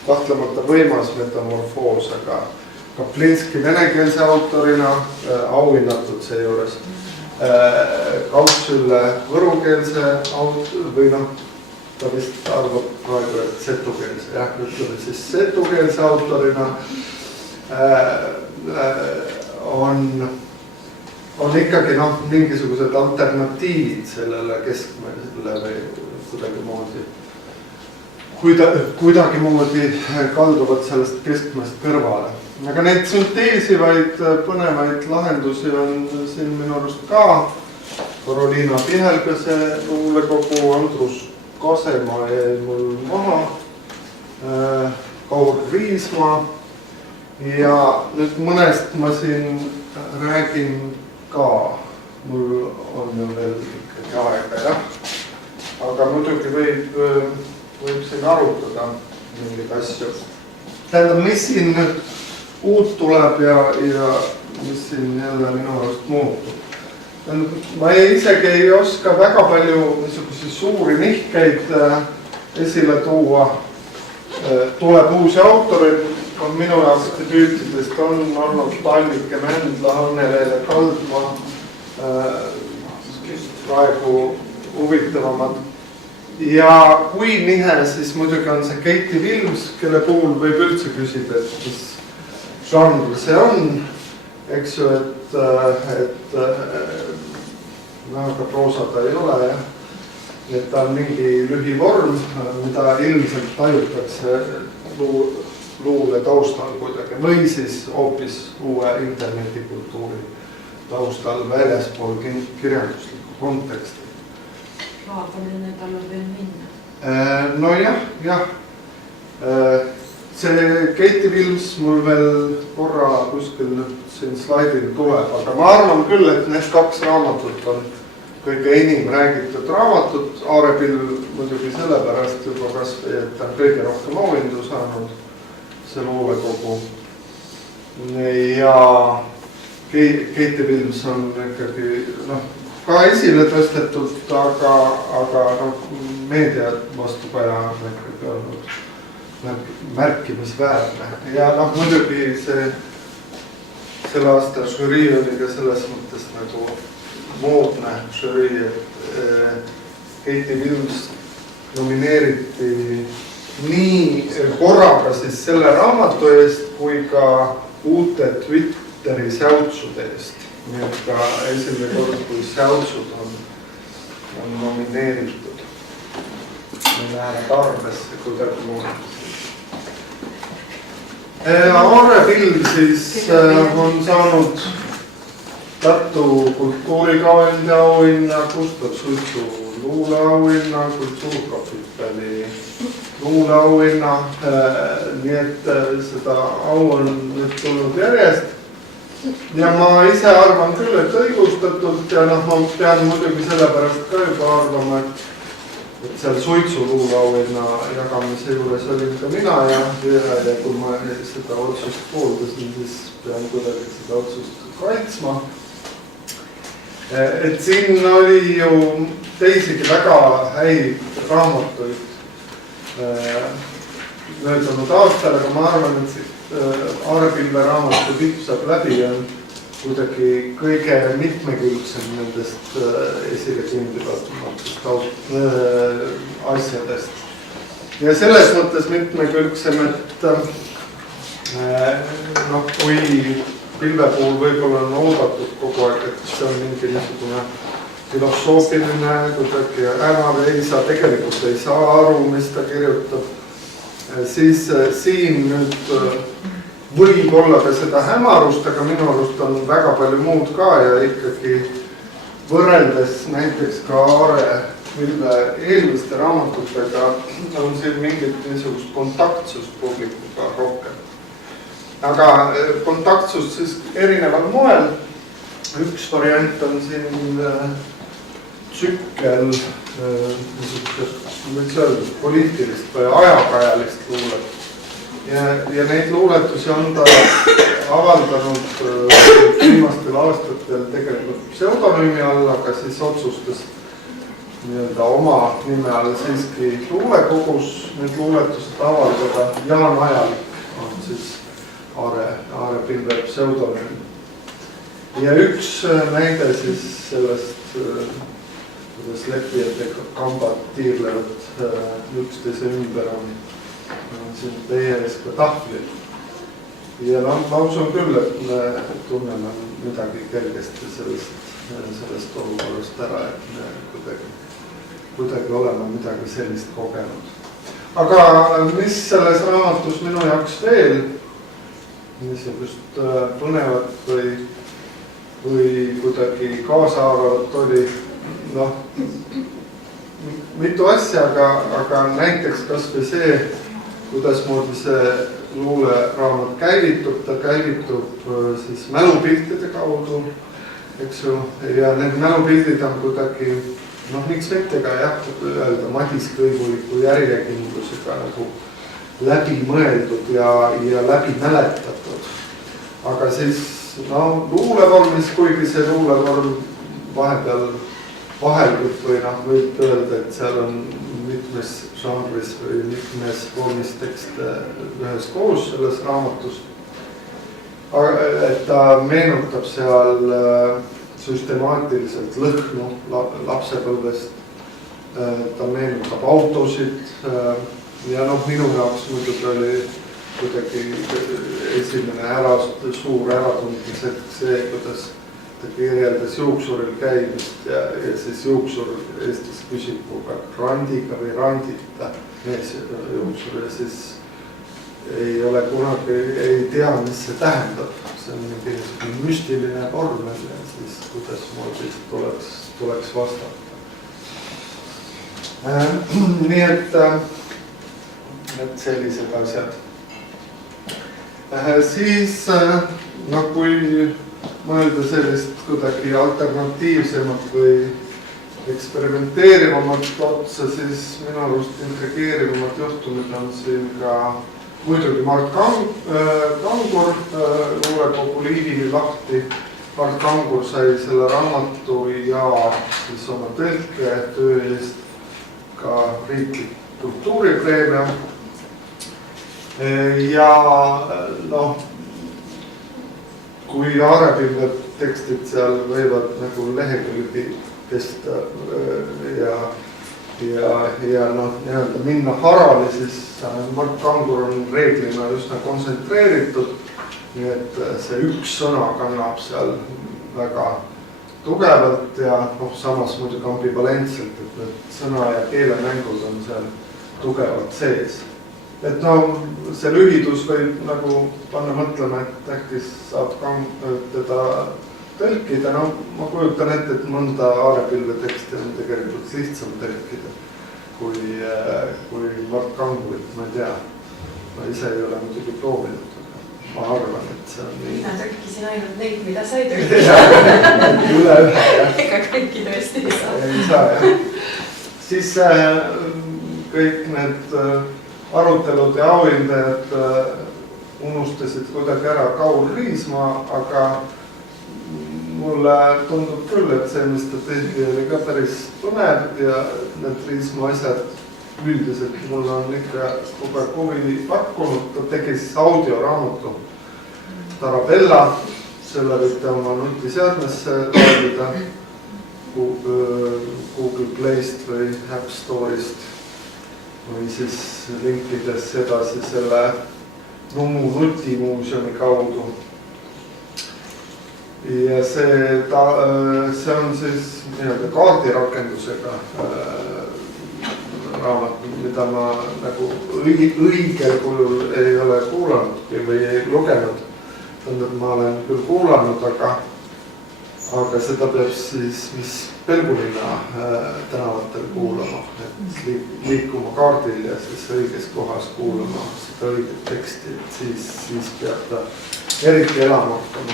kahtlemata võimas metamorfoos, aga Kaplinski venekeelse autorina auhinnatud seejuures. Kautsülle võrukeelse või ta vist arvab praegu, et setukeelse, ütleme siis setukeelse autorina on ikkagi mingisugused alternatiivid sellele keskmele või kuidagimoodi kalduvad sellest keskmest kõrvale. Aga neid sünteesivaid põnevaid lahendusi on siin minu arust ka. Karoliina Pihelgase luulekogu, Andrus Kasemaa jäi mul maha, Kaur Riismaa ja nüüd mõnest ma siin räägin ka. Mul on ju veel ikkagi aega, jah. Aga muidugi võib siin arutada mingeid asju. Tähendab, mis siin nüüd uut tuleb ja mis siin jälle minu arust muutub. Ma isegi ei oska väga palju niisugusi suuri nihkeid esile tuua. Tuleb uusi autoreid, minu jaoks debüütidest on olnud Tallike Mändla, Anneleele Kaldma, praegu huvitavamad. Ja kui nihe, siis muidugi on see Keiti Vilms, kelle puhul võib üldse küsida, et mis žanr see on, eks ju, et aga proosa ta ei ole, et ta on mingi lühivorm, mida ilmselt tajutakse luule taustal kuidagi või siis hoopis uue internetikultuuri taustal väljaspool kirjanduslikku konteksti. Vaataline tal on veel minna. No jah. See Keiti Vilms mul veel korra kuskil siin slaidil tuleb, aga ma arvan küll, et need kaks raamatut on kõige enim räägitud raamatud. Aarepill muidugi sellepärast juba kasvõi, et ta on kõige rohkem auhindu saanud, see luulekogu. Ja Keiti Vilms on ikkagi ka esile tõstetud, aga meedia vastukaja on ikkagi olnud märkimisväärne. Ja muidugi selle aasta žürii oli ka selles mõttes nagu moodne žürii, et Keiti Vilms nomineeriti nii korraga siis selle raamatu eest kui ka uute Twitteri säutsude eest. Nii et ka esimene kord, kui säutsud on nomineeritud. Me lähevad arvesse kuidagi muud. Aarepill siis on saanud Tartu kultuurikavandi auhinna, Gustav Suitsu luuleauhinna, Kultuurkapitali luuleauhinna. Nii et seda au on nüüd tulnud järjest. Ja ma ise arvan küll, et õigustatult ja ma pean muidugi sellepärast ka juba arvama, et seal Suitsu luuleauhinna jagamise juures olin ka mina ja kui ma seda otsust pooldasin, siis pean kuidagi seda otsust kaitsma. Et siin oli ju teisigi väga häid raamatuid möödunud aastal, aga ma arvan, et Aarepill raamatu tipp saab läbi on kuidagi kõige mitmekülgsem nendest esile kindivatest asjadest. Ja selles mõttes mitmekülgsem, et kui Pilve puhul võib-olla on oodatud kogu aeg, et see on mingi niisugune filosoofiline kuidagi hämav, tegelikult ei saa aru, mis ta kirjutab, siis siin nüüd võib olla ka seda hämarust, aga minu arust on väga palju muud ka ja ikkagi võrreldes näiteks ka Aare mille eelmiste raamatutega on siin mingit niisugust kontaktsust publikuga rohkem. Aga kontaktsust siis erineval moel. Üks variant on siin tsükkel poliitilist või ajakajalist luulet. Ja neid luuletusi on ta avaldanud viimastel aastatel tegelikult pseudonüümi all, aga siis otsustas nii-öelda oma nime all siiski luulekogus need luuletused avaldada. Jaan Ajalik on siis Aare Pilve pseudonüüm. Ja üks näide siis sellest, kuidas lepijatega kambad tiirlevad üksteise ümber on siin teie ees ka tahvlil. Ja ma usun küll, et me tunneme midagi kergesti sellest olukorrast ära, et me kuidagi oleme midagi sellist kogenud. Aga mis selles raamatus minu jaoks veel niisugust põnevat või kuidagi kaasaavat oli, mitu asja, aga näiteks kas või see, kuidasmoodi see luuleraamat käivitub, ta käivitub siis mälupiltide kaudu, eks ju, ja need mälupildid on kuidagi, miks mitte ka öelda Madis Kõivuliku järjekindlusega nagu läbi mõeldud ja läbi mäletatud. Aga siis luulevormis, kuigi see luulevorm vahepeal vaheldub või võib öelda, et seal on mitmes žanris või mitmes vormis tekste ühes koos selles raamatus. Et ta meenutab seal süstemaatiliselt lõhnu lapsepõlvest, ta meenutab autosid ja minu jaoks muidugi oli kuidagi esimene suur äratundmised see, kuidas ta kirjeldas juuksuril käimist ja siis juuksur Eestis küsib kuga randiga või randita mees juuksur ja siis ei ole kunagi, ei tea, mis see tähendab. See on mingi müstiline vorm ja siis kuidas moodi tuleks vastata. Nii et sellised asjad. Siis, kui mõelda sellist kuidagi alternatiivsemat või eksperimenteerivamat otsa, siis minu arust intrigeerivamad juhtumid on siin ka muidugi Mart Kangur luulekogu Liivi lahti. Mart Kangur sai selle raamatu ja siis oma tõlke töö eest ka riiklik kultuuripreemia. Ja kui Aare Pilve tekstid seal võivad nagu lehekülgi kesta ja minna harali, siis Mart Kangur on reeglina üsna kontsentreeritud, nii et see üks sõna kannab seal väga tugevalt ja samas muidugi ambivalentselt, et need sõna ja keelemängud on seal tugevalt sees. Et see lühidus võib nagu panna mõtlema, et äkki saab teda tõlkida. Ma kujutan ette, et mõnda Aare Pilve teksti on tegelikult lihtsam tõlkida kui Mart Kangurit, ma ei tea. Ma ise ei ole muidugi proovinud, aga ma arvan, et see on nii. Mina tõlkisin ainult neid, mida sai tõlkida. Üle ühe, jah. Ega kõiki tõesti ei saa. Ei saa, jah. Siis kõik need arutelud ja auhindajad unustasid kuidagi ära Kaul Riismaa, aga mulle tundub küll, et see, mis ta tegi, oli ka päris põnev ja need Riismaa asjad üldiselt mulle on ikka kogu aeg huvi pakkunud. Ta tegi siis audioraamatu Tarabella, selle võite oma nutiseadmesse laadida Google Playst või App Store'ist või siis linkides edasi selle Numu nutimuuseumi kaudu. Ja see on siis kaardirakendusega raamat, mida ma nagu õigel kujul ei ole kuulanud või ei lugenud. Tähendab, ma olen küll kuulanud, aga aga seda peab siis mis Pelgulinna tänavatel kuulama, et liikuma kaardil ja siis õiges kohas kuulama seda õiget teksti, et siis peab ta eriti elama hakkama.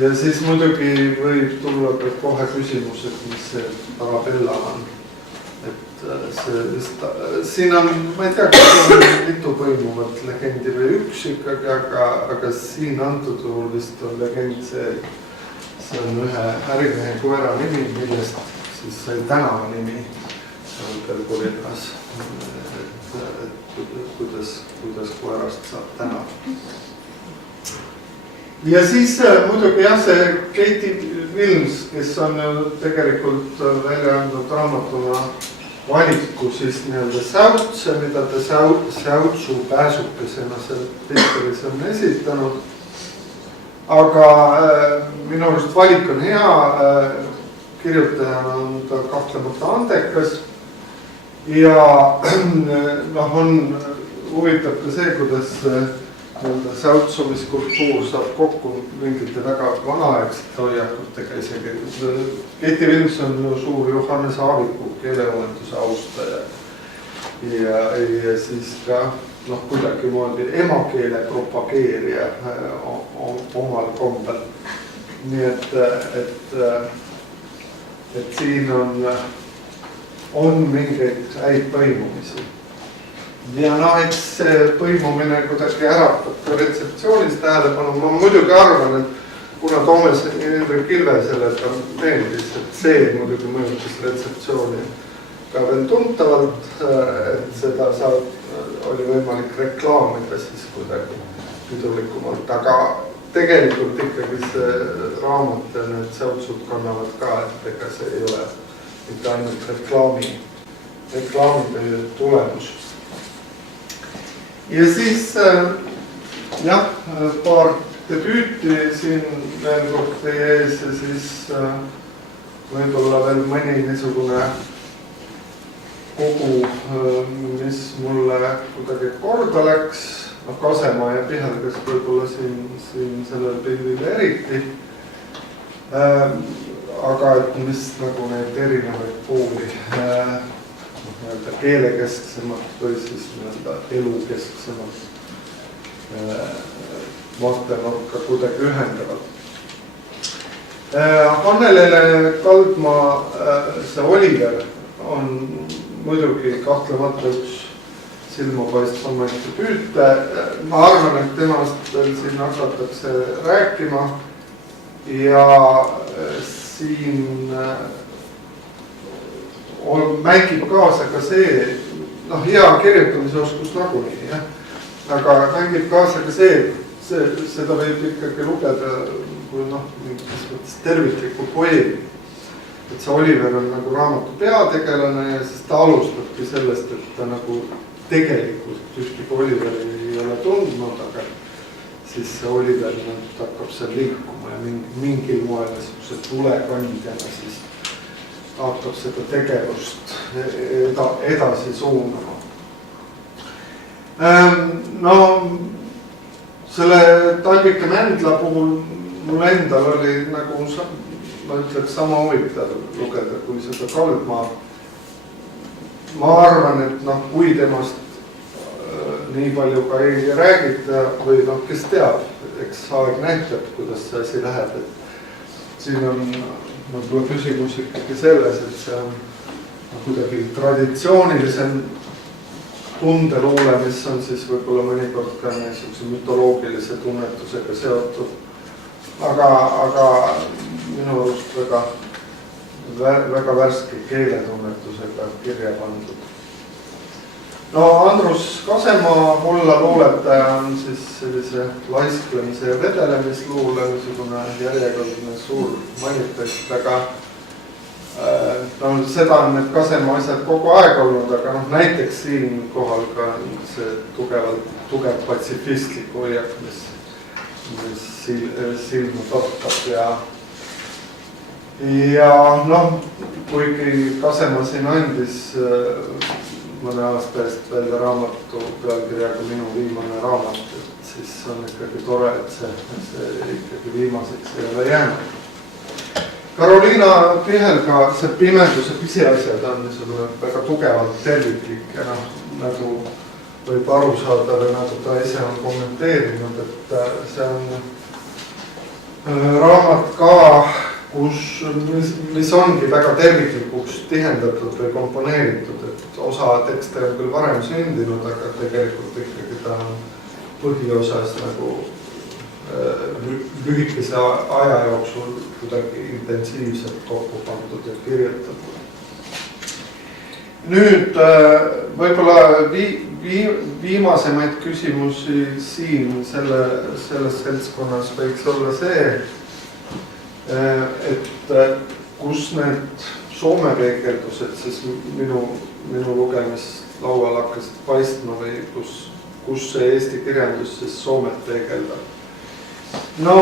Ja siis muidugi võib tulla ka kohe küsimus, et mis see Arabella on. Et see vist, siin on, ma ei tea, kas on mitu põimuvat legendi või üks ikkagi, aga siin antud juhul vist on legend see on ühe ärimehe koera nimi, millest siis sai tänava nimi Pelgulinnas, et kuidas koerast saab tänav. Ja siis muidugi jah, see Katie Wilms, kes on ju tegelikult välja andnud raamatuna valiku siis nii-öelda säutse, mida ta säutsu pääsukesena seal tittelis on esitanud. Aga minu arust valik on hea, kirjutajana on ta kahtlemata andekas ja on huvitav ka see, kuidas säutsumiskultuur saab kokku mingite väga vanaaegsete hoiakutega isegi. Katie Wilms on ju suur Johannes Aaviku keeleõuenduse austaja ja siis ka kuidagi moodi emakeele propageerija omal kombel. Nii et siin on mingeid häid põimumisi. Ja eks see põimumine kuidagi äratab ka retseptsioonis tähelepanu. Ma muidugi arvan, et kuna Toomas Hendrik Ilvesele ta meeldis, et see muidugi mõjutas retseptsiooni ka veel tuntavalt, et seda oli võimalik reklaamida siis kuidagi pidulikumalt, aga tegelikult ikkagi see raamat ja need säutsud kannavad ka, et ega see ei ole mitte ainult reklaamide tulemus. Ja siis jah, paar debüüti siin veel kord teie ees ja siis võib-olla veel mõni niisugune kogu, mis mulle kuidagi korda läks, Kasemaa ja Pihelgas võib-olla siin sellel pildil eriti, aga et mis nagu neid erinevaid pooli keelekesksemalt või siis elukesksemalt vaatenurka kuidagi ühendavad. Annelele Kaldmaa, see Oliver on muidugi kahtlemata üks silmapaistvamaid debüüte. Ma arvan, et temast veel siin hakatakse rääkima ja siin mängib kaasa ka see, hea kirjutamisoskus nagunii, jah. Aga mängib kaasa ka see, seda võib ikkagi lugeda kui mingis mõttes terviklikku poeemi. Et see Oliver on nagu raamatu peategelane ja siis ta alustabki sellest, et ta nagu tegelikult ühtegi Oliveri ei ole tundnud, aga siis see Oliver hakkab seal liikuma ja mingil moel niisuguse tulekandjana siis hakkab seda tegevust edasi suunama. Selle Talvike Mändla puhul mul endal oli nagu, ma ütleks, sama huvitav lugeda kui seda Kaldmaa. Ma arvan, et kui temast nii palju ka ei räägita või kes teab, eks aeg näitab, kuidas see asi läheb, et siin on võib-olla küsimus ikkagi selles, et see on kuidagi traditsioonilisem tundeluule, mis on siis võib-olla mõnikord ka niisuguse mütoloogilise tunnetusega seotud. Aga minu arust väga värske keeletunnetusega kirja pandud. Andrus Kasemaa olla luuletaja on siis sellise laisklemise ja vedelemisluule niisugune järjekordne suur manifest, aga seda on need Kasemaa asjad kogu aeg olnud, aga näiteks siin kohal ka see tugev patsifistlik hoiak, mis silma torkab ja kuigi Kasemaa siin andis mõne aasta eest välja raamatu pealkirjaga Minu viimane raamat, et siis on ikkagi tore, et see ikkagi viimaseks ei ole jäänud. Karoliina Pihelga see pimeduse pisiasjad on niisugune väga tugevalt terviklik ja noh, nagu võib aru saada või nagu ta ise on kommenteerinud, et see on raamat ka, mis ongi väga terviklikuks tihendatud või komponeeritud, et osa tekste on küll varem sündinud, aga tegelikult ikkagi ta on põhiosas nagu lühikese aja jooksul kuidagi intensiivselt kokku pandud ja kirjutatud. Nüüd võib-olla viimasemaid küsimusi siin selles seltskonnas võiks olla see, et kus need Soome peegeldused siis minu lugemislaual hakkasid paistma või kus see eesti kirjandus siis Soomet peegeldab. No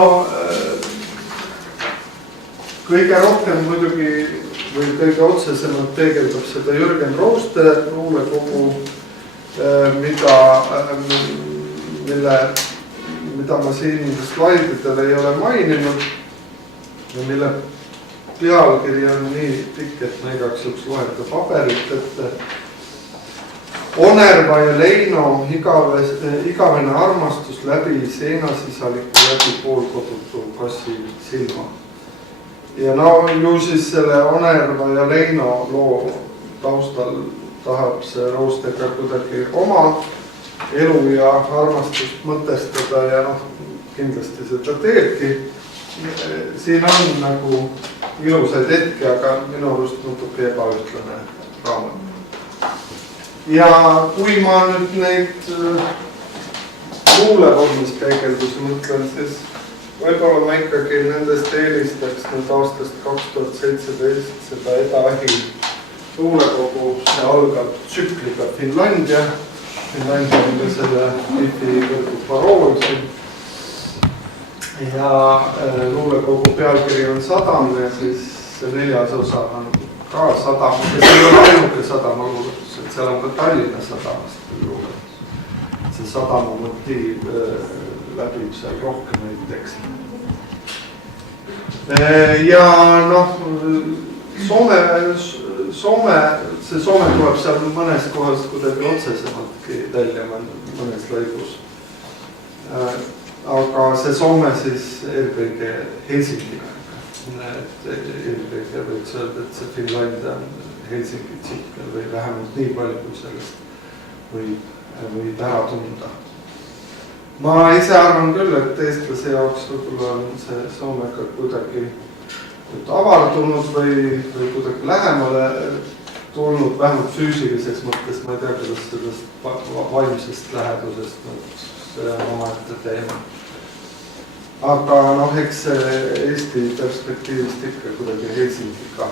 kõige rohkem muidugi või kõige otsesemalt peegeldab seda Jürgen Rooste luulekogu, mida ma siin slaididel ei ole maininud ja mille pealkiri on nii pikk, et ma igaks juhuks loen ta paberit ette. Onerva ja Leino igavene armastus läbi seinasisaliku läbi poolkodutu kassi silma. Ja no ju siis selle Onerva ja Leino loo taustal tahab see Rooste ka kuidagi oma elu ja armastust mõtestada ja noh, kindlasti seda teebki. Siin on nagu ilusaid hetki, aga minu arust natuke ebaühtlane raamat. Ja kui ma nüüd neid luulevormis peegeldusi mõtlen, siis võib-olla ma ikkagi nendest eelistaks nüüd aastast 2017 seda Eda-Ahi luulekogu, see algab tsükliga Finlandia on ka selle Bifi võrgu parool siin. Ja luulekogu pealkiri on Sadam ja siis see 4. osa on ka sadam, kes ei ole ainuke sadama luuletus, et seal on ka Tallinna sadamast luuletus. See sadama motiiv läbib seal rohkemaid tekste. Ja noh, see Soome tuleb seal mõnes kohas kuidagi otsesemaltki välja mõnes lõigus. Aga see Soome siis eelkõige Helsingiga. Eelkõige võiks öelda, et see Finlandia on Helsingi tsikkel või vähemalt nii palju, kui sellest võib ära tunda. Ma ise arvan küll, et eestlase jaoks võib-olla on see Soomega kuidagi avardunud või kuidagi lähemale tulnud, vähemalt füüsiliseks mõttes, ma ei tea, kuidas sellest vaimsest lähedusest, see on omaette teema. Aga noh, eks Eesti perspektiivist ikka kuidagi Helsingiga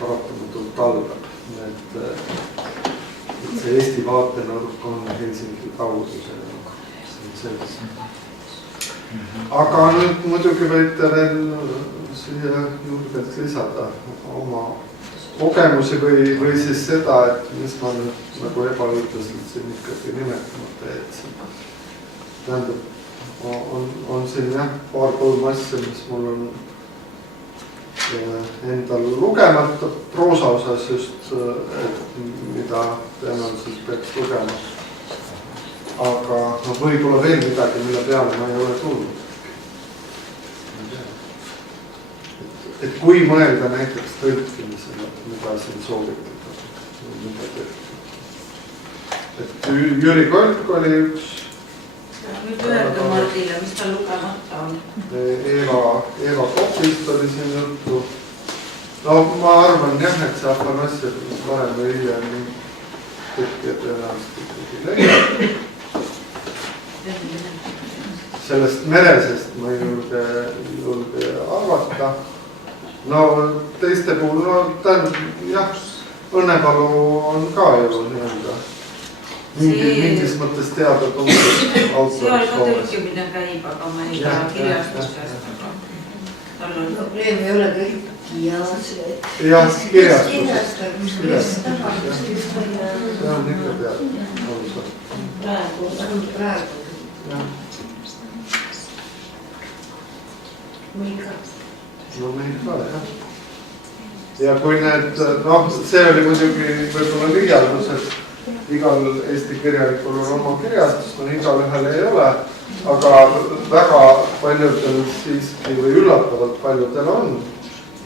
paratamatult algab. Et see Eesti vaatenurk on Helsingi kaudu selles. Aga nüüd muidugi võite veel siia julgelt lisada oma kogemusi või siis seda, et mis ma nüüd nagu ebaühtlaselt siin ikkagi nimetamata jätsin. Tähendab, on siin jah paar-kolm asja, mis mul on endal lugemata proosa osas just, mida tõenäoliselt peaks lugema. Aga no, võib-olla veel midagi, mille peale ma ei ole tulnud. Et kui mõelda näiteks tõlkimisele, mida siin soovitada. Et Jüri Kolk oli üks. Nüüd öelda Mardile, mis ta lugemata on. Eeva Kopist oli siin juttu. No ma arvan jah, et see Afanasjev varem või hiljem tõlkija tõenäoliselt ikkagi leiab. Sellest Meresest ma ei julge arvata. No teiste puhul, jah, Õnnepalu on ka ju nii-öelda. Mingis mõttes teada tundus autoris. Seal ka tõlkimine käib, aga ma ei tea kirjastusest. Probleem ei ole tõlkija. Jah, kirjastus. See on ikka teada. Praegu. No meil ka, jah. ja kui need, noh, see oli muidugi võib-olla liialdus, et igal Eesti kirjanikul on oma kirjastus, no igal ühel ei ole, aga väga paljudel siiski või üllatavalt paljudel on.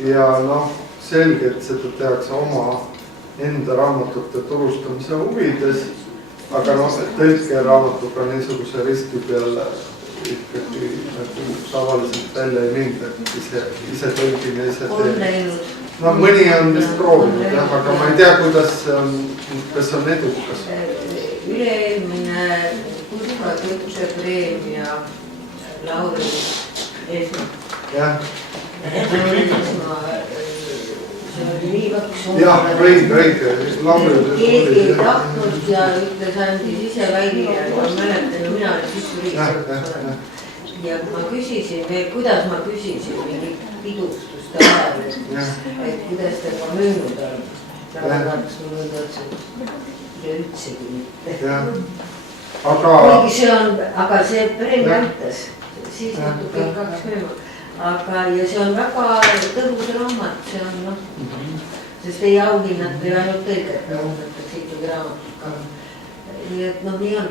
Ja noh, selge, et seda tehakse oma enda raamatute turustamise huvides, aga noh, tõlkeraamatuga niisuguse riski peale ikkagi nagu tavaliselt välja ei minda, et ise tõlgin ja ise teen. No mõni on vist proovinud, aga ma ei tea, kuidas see on, kas on edukas. Üle-eelmine kultuurkütuse preemia laureus Esma. Jah. See oli nii kaks jah, õige. Keegi ei tahtnud ja ütles andis ise väikirja. Ma mäletan, mina olin süsuriikselt. Ja kui ma küsisin veel, kuidas ma küsisin mingi pidustuste ajal, et kuidas te ma müünud on. Nagu tahtis mul mõnda otsa, üleüldsegi mitte. Kuigi see on, aga see preemia aitas, siis natuke kaks mööma. Aga ja see on väga tõhus raamat, see on noh, sest ei auhinnad või ainult tõlget auhinnatakse ikkagi raamatuga. Nii et noh, nii on.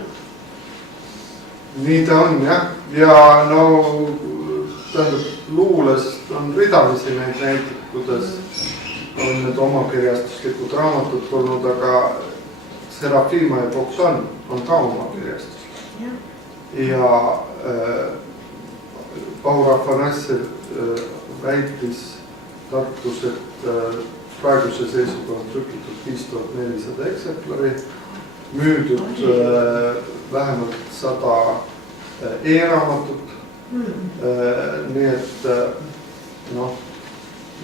Nii ta on jah, ja no tähendab luules on ridamisi neid näiteid, kuidas on need omakirjastuslikud raamatud tulnud, aga Serafima ja Bogdan on ka omakirjastus. Ja Paul Afanasjev väitis Tartus, et praeguse seisuga on trükitud 5400 eksemplari, müüdud vähemalt 100 e-raamatut. Nii et noh,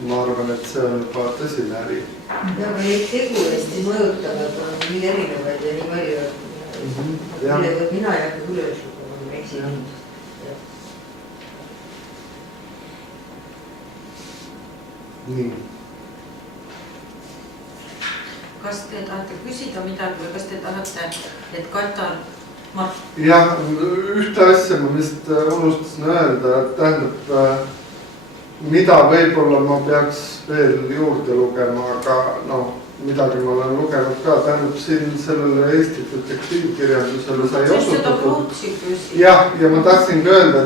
ma arvan, et see on juba tõsine äri. Ja aga neid teguresti mõjutavad on nii erinevaid ja nii palju, millega mina ei hakka üles lugema eksinud. Nii. Kas te tahate küsida midagi või kas te tahate, et Katar Mart? Jah, ühte asja ma vist unustasin öelda, et tähendab, mida võib-olla ma peaks veel juurde lugema, aga noh, midagi ma olen lugenud ka, tähendab siin sellele Eesti detektiivkirjandusele sai osutatud. Jah, ja ma tahtsin ka öelda,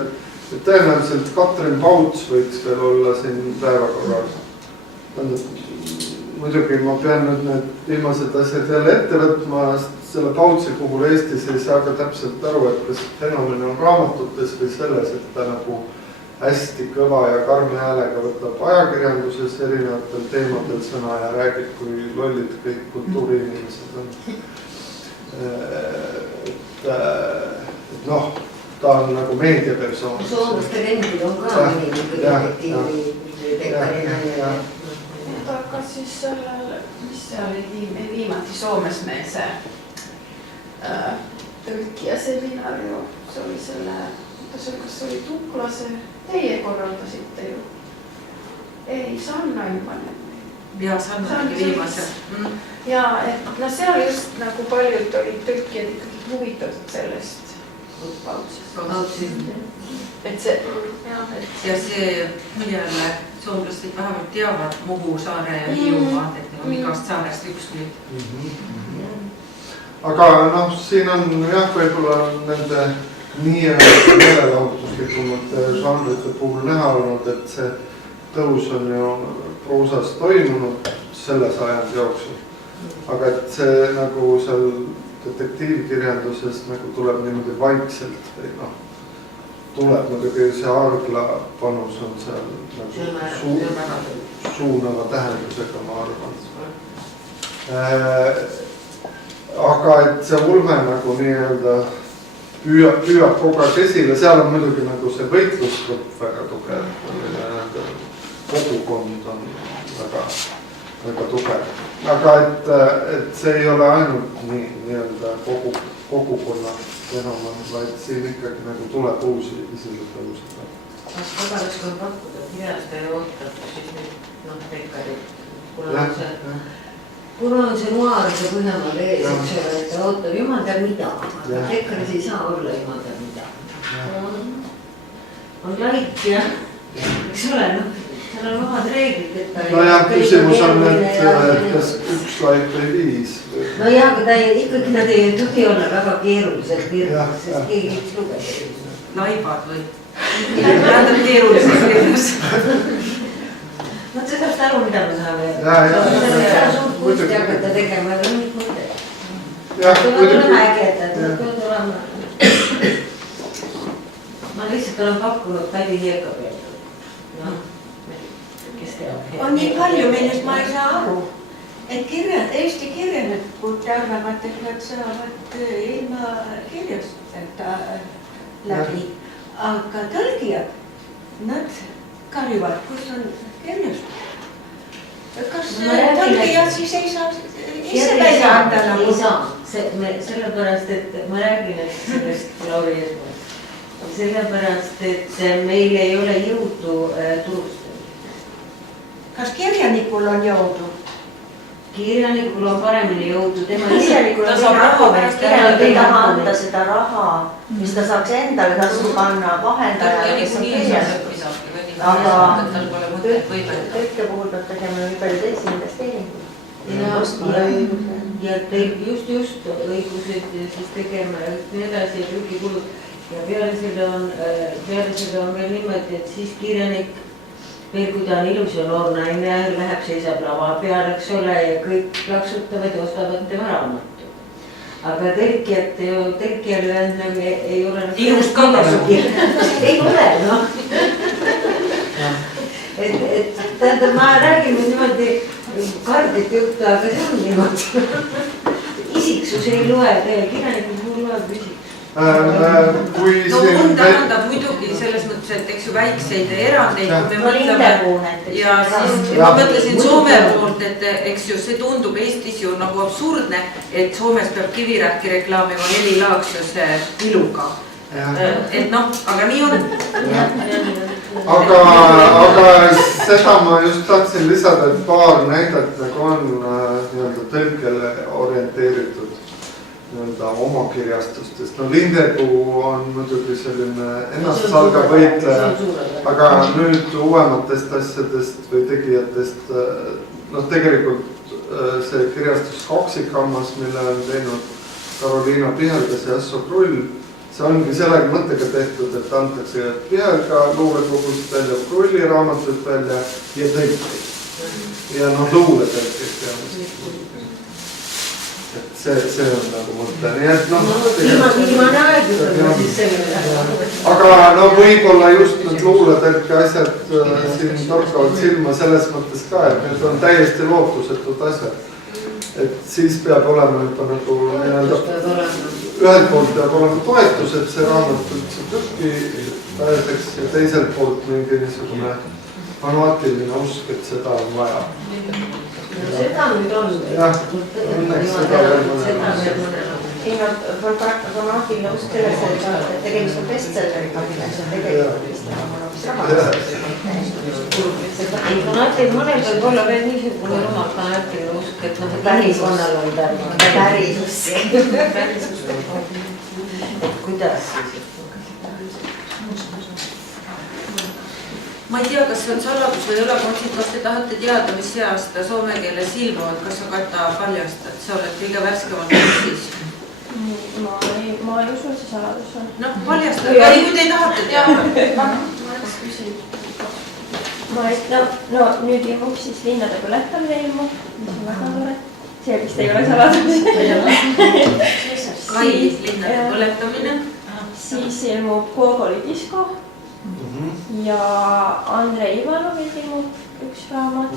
et tõenäoliselt Katrin Pauts võiks veel olla siin päevakorral. Muidugi ma pean nüüd need viimased asjad jälle ette võtma, selle Pautsi puhul Eestis ei saa ka täpselt aru, et kas fenomen on raamatutes või selles, et ta nagu hästi kõva ja karmi häälega võtab ajakirjanduses erinevatel teemadel sõna ja räägib, kui lollid kõik kultuuriinimesed on. Et noh, ta on nagu meediapersoon. Soomlaste rendil on ka mõni detektiivi tekkarina. Aga siis sellel, mis see oli viimati Soomes meil see tõlkija seminar ju, see oli selle, kas see oli Tuklase, teie korraldasite ju? Ei, Sanna juba. Ja Sanna oli viimase. Ja, et no seal just nagu paljud olid tõlkijad ikkagi huvitatud sellest Pautsist. Et see, jah, et... Ja see jälle soomlased vähemalt teavad Muhu saare ja Hiiumaad, et on igast saarest üks nüüd. Aga noh, siin on jah, võib-olla nende meelelahutuslikumate žanrite puhul näha olnud, et see tõus on ju proosas toimunud selle sajandi jooksul. Aga et see nagu seal detektiivkirjanduses nagu tuleb niimoodi vaikselt või noh, tuleb muidugi see Argla panus on seal nagu suunava tähendusega, ma arvan. Aga et see ulme nagu nii-öelda püüab kogu aeg esile, seal on muidugi nagu see võitlusgrupp väga tugev, kogukond on väga tugev. Aga et see ei ole ainult nii-öelda kogukonna fenomen, vaid siin ikkagi nagu tuleb uusi esiletõusid. Kas oleks kui pakkuda, et heast ei ootab, siis nüüd noh, tekkarid, kuna on see noaruse Põhjamaal ees, eks ole, et ta ootab jumal teab mida, aga tekkaris ei saa olla jumal teab mida. On laik ja, eks ole, noh, seal on omad reeglid, et ta nojah, küsimus on, et kas 1 laik või 5. nojah, aga ta ikkagi nad ei tohi olla väga keerulised kirjad, sest keegi võiks lugeda. Laibad või? Tähendab keerulises kirjas. Nad sellest aru, mida me saame. Ja, suurt kunsti hakata tegema, aga nüüd mõte. jah, Nad peavad olema ägedad, nad peavad olema. Ma lihtsalt olen pakkunud Pädi Hieka peale. Noh, kes teab. On nii palju, millest ma ei saa aru, et Eesti kirjanikud arvavad, et nad saavad ilma kirjasteta läbi, aga tõlgijad, nad karjuvad, kus on kirjastus. Kas tõlgijad siis ei saa ise välja anda nagu? Ei saa, sellepärast, et ma räägin sellest Lauri Eesmaa. Sellepärast, et meil ei ole jõudu turustada. Kas kirjanikul on jõudu? Kirjanikul on paremini jõudu, tema Kirjanikul on raha, kirjanik ei taha anda seda raha, mis ta saaks endale tasu panna vahendaja, kes on kirjanik. Aga tõlke puhul peab tegema nii palju teisi investeeringuid. ja teil just õigused ja siis tegema nii edasi ja trükikulud. Ja peale seda on veel niimoodi, et siis kirjanik, veel kui ta on ilus ja noor naine, läheb, seisab lava peal, eks ole, ja kõik plaksutavad ja ostavad tema raamatu. Aga tõlkijal ei ole... Ilust kandasugi. Ei ole, noh. Tähendab, ma räägin niimoodi kardit juttu, aga see on niimoodi. Isiksus ei loe, kirjanikud muu loeb isiksus. Kui no on tähendab muidugi selles mõttes, et eks ju väikseid erandeid, kui me mõtleme ja siis ma mõtlesin Soome poolt, et eks ju see tundub Eestis ju nagu absurdne, et Soomes peab Kivirähki reklaamima Heli Laaksosse iluga. Et noh, aga nii on. Aga seda ma just tahtsin lisada, et paar näidet nagu on nii-öelda tõlkele orienteeritud oma kirjastustest. No Lindepuu on muidugi selline ennastsalga võitleja, aga nüüd uuematest asjadest või tegijatest, noh tegelikult see kirjastus Kaksikhammas, mille on teinud Karoliina Pihelgas ja Asso Krull, see ongi sellega mõttega tehtud, et antakse Pihelga luulekogusid välja, Krulli raamatuid välja ja tõlkeid. Ja noh, luuletõlkeid peamist. Et see on nagu mõte, nii et noh... Viimane aeg juba siis selline. Aga no võib-olla just need luuletõlke asjad siin torkavad silma selles mõttes ka, et need on täiesti lootusetud asjad. Et siis peab olema juba nagu ühelt poolt peab olema toetus, et see raamat üldse tõlki pääseks ja teiselt poolt mingi niisugune fanaatiline usk, et seda on vaja. Seda nüüd on. Jah, õnneks seda veel mõne. Siin on fanaatiline usk selles, et tegemist on bestselleriga, milleks on tegelikult vist Fanaatiline mõnel võib olla veel niisugune rumal fanaatiline usk, et päriskonnal on päris usk. Et kuidas siis? Ma ei tea, kas see on saladus või ei ole, kas te tahate teada, mis aasta soome keeles ilmuvad, kas sa Kata paljastad, sa oled kõige värskemal kursis? Ma ei usu, et see saladus on. Noh, paljastad, aga kui te tahate teada. Ma küsin. No nüüd ilmub siis Linnade põletamine ilmub, mis on väga tore. See vist ei ole saladus. Kai Linnade põletamine. Siis ilmub Gogoli disko. Ja Andrei Ivanovil ilmub üks raamat.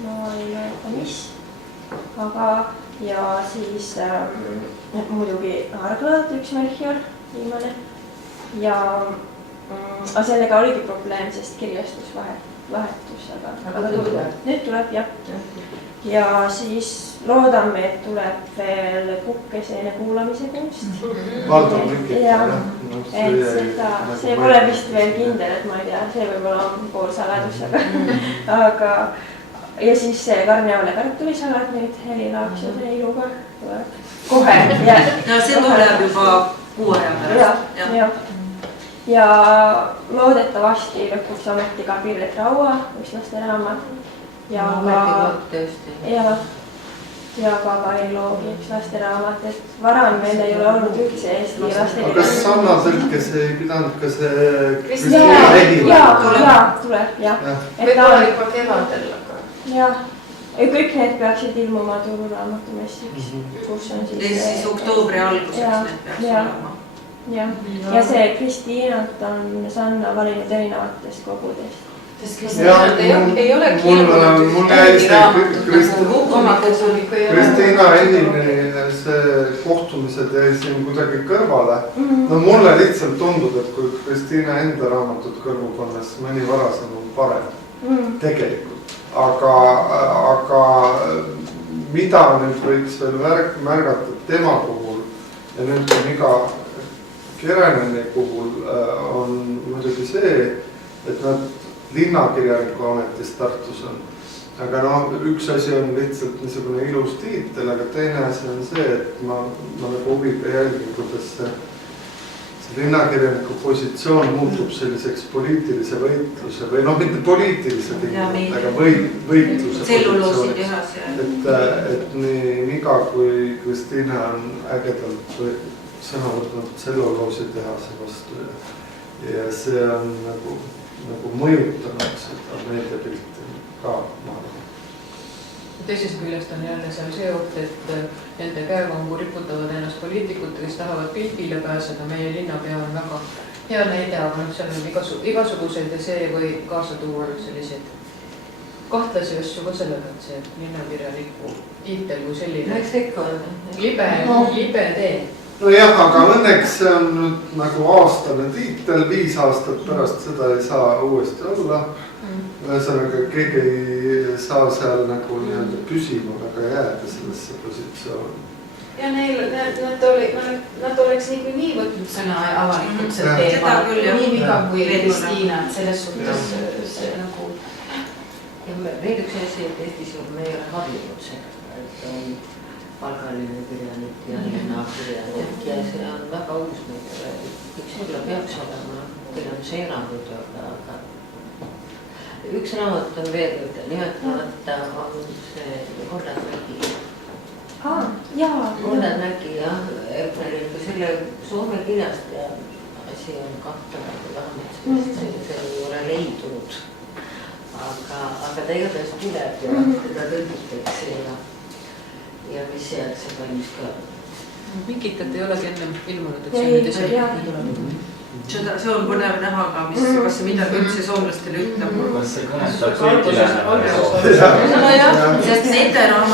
No ei mäleta mis. Aga ja siis muidugi Arglad, üks Melchior, viimane. Ja sellega oligi probleem, sest kirjastus vahetus. Aga nüüd tuleb, jah. Ja siis loodame, et tuleb veel Puhkeseene kuulamise kunst. Valdo mingi. See pole vist veel kindel, et ma ei tea, see võib-olla on pool saladus, aga ja siis see Karneole kartulisalat nüüd Heli Laaksose iluga tuleb kohe. Ja see tuleb juba kuu aja pärast. ja loodetavasti lõpuks ometi ka Pirret Raua, üks lasteraamat. Ja ka Kairi Loogi üks lasteraamat, et varem meil ei ole olnud üldse Eesti lastekirjandus. Aga kas Sanna Tõlkes ei pidanud ka see Kristiina Ehil? Tuleb, jah. Võib-olla juba kevadel, aga... Jah, kõik need peaksid ilmuma tururaamatumessiks, kus on siis oktoobri alguseks need peaks olema. Ja see Kristiinat on Sanna valinud erinevatest kogudest. Ei ole kirjutanud ühtegi raamatut. Kristiina Ehini see kohtumised jäi siin kuidagi kõrvale. No mulle lihtsalt tundub, et kui Kristiina enda raamatut kõrvu pannes, mõni varasem on parem tegelikult. Aga mida nüüd võiks veel märgata tema puhul ja nüüd on iga Kereneni puhul on muidugi see, et nad linnakirjaniku ametis Tartus on. Aga üks asi on lihtsalt niisugune ilus tiitel, aga teine asi on see, et ma nagu huviga jälgin, kuidas see linnakirjaniku positsioon muutub selliseks poliitilise võitluse või mitte poliitilise tingimata, aga võitluse positsiooniks. Et nii Niga kui Kristiina on ägedalt sõna võtnud tselluloosi tehase vastu ja see on nagu mõjutanud seda meediapilti ka maal. Teisest küljest on jälle seal see oht, et nende käevangu riputavad ennast poliitikud, kes tahavad pildile pääseda. Meie linnapea on väga hea näide, aga seal on igasuguseid ja see või kaasa tuua selliseid kahtlasi asju ka sellega, et see linnakirjaniku tiitel kui selline libe tee. Nojah, aga õnneks see on nüüd nagu aastane tiitel, 5 aastat pärast seda ei saa uuesti olla. Ühesõnaga, keegi ei saa seal nagu püsima väga jääda sellesse positsiooni. Ja nad oleks nii võtnud sõna avalikult sel teemal, nii Niga kui Kristiina, et selles suhtes see nagu... Ja veel üks asi, et Eestis me ei ole harjunud seda, et on palgaline kirjanik ja linnakirjanik ja see on väga uus meile. Üks võib-olla peaks olema kirjanduse erandud, aga üks raamat on veel nimetamata, on see Konrad Mägi. Konrad Mägi, jah, selle Soome kirjast ja asi on kahtlane, see ei ole leidunud. Aga ta igatahes tuleb ja teda tõlgitakse ja mis jääks valmis ka. Mikitat ei olegi ennem ilmunud, et see nüüd esimene. See on põnev näha ka, kas see midagi üldse soomlastele ütleb. Kas see kõnetab kõiki Läänemere Soomlastele?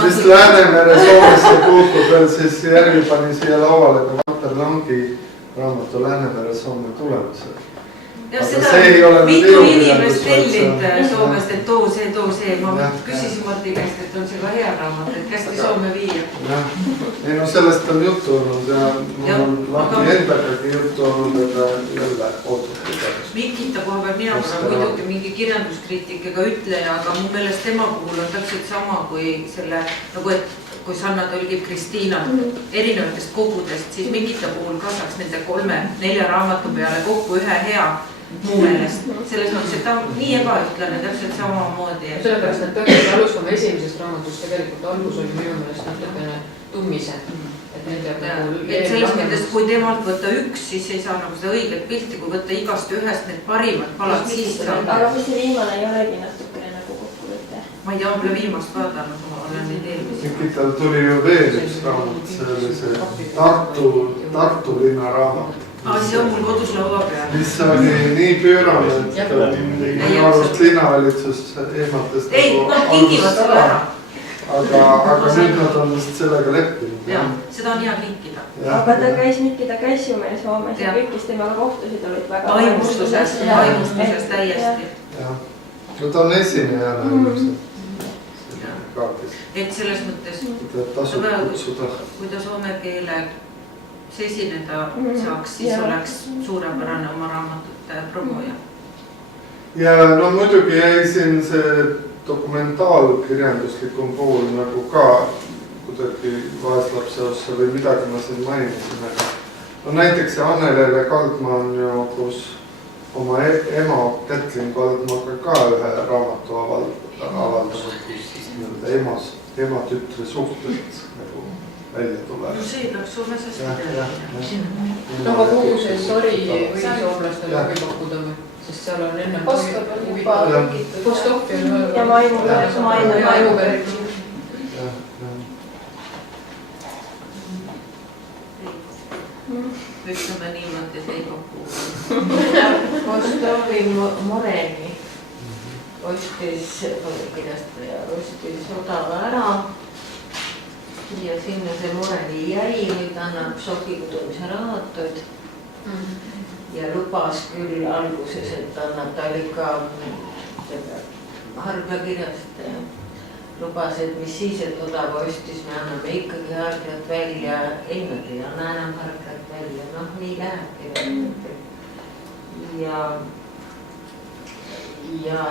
Sest Läänemere Soomesse puutub veel siis järgi pani siia lauale ka Valter Langi raamatu Läänemere Soome tulemused. Ja seda mitu inimest tellinud Soomest, et too see. Ma küsisin Marti käest, et on see ka hea raamat, et kästi Soome viia. Ei sellest on juttu olnud ja mul on Lahti endagagi juttu olnud, aga jälle ootatud. Mikita koha peal mina olen muidugi mingi kirjanduskriitikaga ütleja, aga mu meelest tema puhul on täpselt sama kui selle, nagu et kui Sanna tõlgib Kristiina erinevatest kogudest, siis Mikita puhul kasvaks nende 3-4 raamatu peale kokku ühe hea muu meelest. Selles mõttes, et ta on nii ebaütlane täpselt samamoodi. Sellepärast, et peaks alustama esimesest raamatust tegelikult algus oli minu meelest natukene tummise. Et selles mõttes, kui temalt võtta üks, siis ei saa nagu seda õiget pilti, kui võtta igast ühest need parimad palad, siis saab. Aga mis see viimane ei olegi natukene nagu kokkuvõte? Ma ei tea, ma pole viimast vaadanud, ma olen neid eelmisi. Mikital tuli ju veel üks raamat, see Tartu linna raamat. See on mul kodus laua peal. Mis oli nii pöörane, et minu arust linnavalitsus ehmatas ei, nad kingivad seda ära. Aga nüüd nad on vist sellega leppinud. Jah, seda on hea kinkida. Aga Mikita käis ju meil Soomes ja kõik, kes temaga kohtusid, olid väga vaimustuses täiesti. No ta on esinejana ilmselt. Et selles mõttes, kui ta soome keele esineda saaks, siis oleks suurepärane oma raamatute promoja. Ja no muidugi jäi siin see dokumentaalkirjanduslikum pool nagu ka kuidagi vaeslapse ossa või midagi ma siin mainisin, aga no näiteks see Annelele Kaldma on ju, kus oma ema Kätlin Kaldmaga ka ühe raamatu avaldanud, kus siis ema-tütre suhted nagu välja tuleb. No see peaks Soomes hästi teha. No aga kuhu see sori või soomlastele huvi pakkuda või? Sest seal on enne Postop ja Maimuberg. Ütleme niimoodi, et ei pakku. Postovi Moreni ostis kirjastaja, ostis odava ära ja sinna see Moreni jäi, nüüd annab šokikudumise raamatuid ja lubas küll alguses, et annab ta oli ka hargakirjast lubas, et mis siis, et odava ostis, me anname ikkagi hargjalt välja, ei nad ei anna enam hargjalt välja, noh nii lähebki. Ja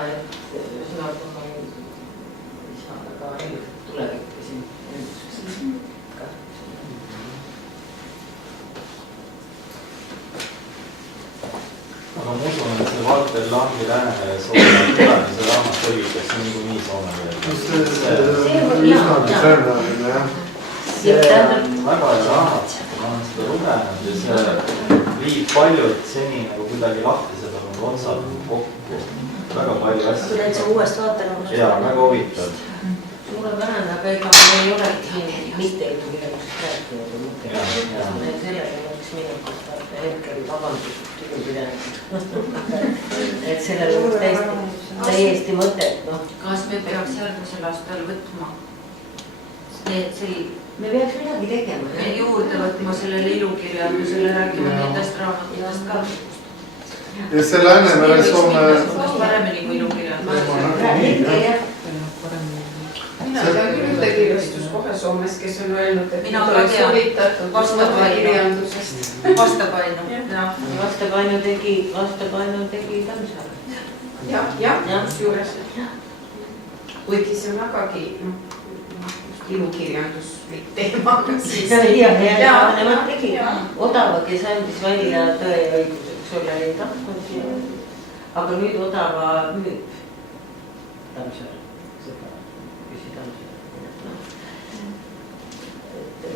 et ühesõnaga ma ei saa väga ilusat tulevikku siin ennustada. aga ma usun, et see Valter Langi Läänemere Soome tulemise raamat tõlgitakse niikuinii soome keelde. See on üsnagi tõenäoline, jah. See on väga hea raamat, ma olen seda lugenud ja see viib paljud seni nagu kuidagi lahtised olnud otsad kokku. Väga palju asju. Kui täitsa uuest vaatelamust. Jaa, väga huvitav. Suurepärane, aga ega me ei olegi siin mitte ilukirjandusest rääkinud. Sellega oleks minekut vaata hetkel vabandust ilukirjandusest. Et sellel oleks täiesti mõtet, noh. Kas me peaks järgmisel aastal võtma? Me peaks midagi tegema. Me juurde võtma sellele ilukirjandusele, räägime nendest raamatudest ka. Ja see Läänemere Soome... Paremini kui ilukirjandus. Mina tean küll ühte kirjastuskohe Soomes, kes on öelnud, et mina oleks huvitatud Vastapainu. Vastapainu. Vastapainu tegi Tammsaare. Jah, juures. Kuigi see on vägagi ilukirjanduslik teema. Nemad tegi Odava, kes andis välja Tõe ja õiguseks ole ei tahtnud. Aga nüüd Odava müüb Tammsaare.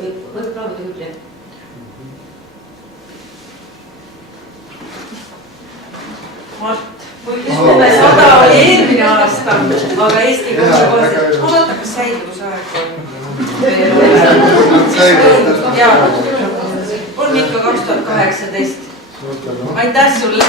Võib proovida küll, jah. Mart, Põlismäe 100 oli eelmine aasta, aga Eesti koostöös. Ma vaata, kas säiduvusaeg on. On ikka 2018. Aitäh sulle!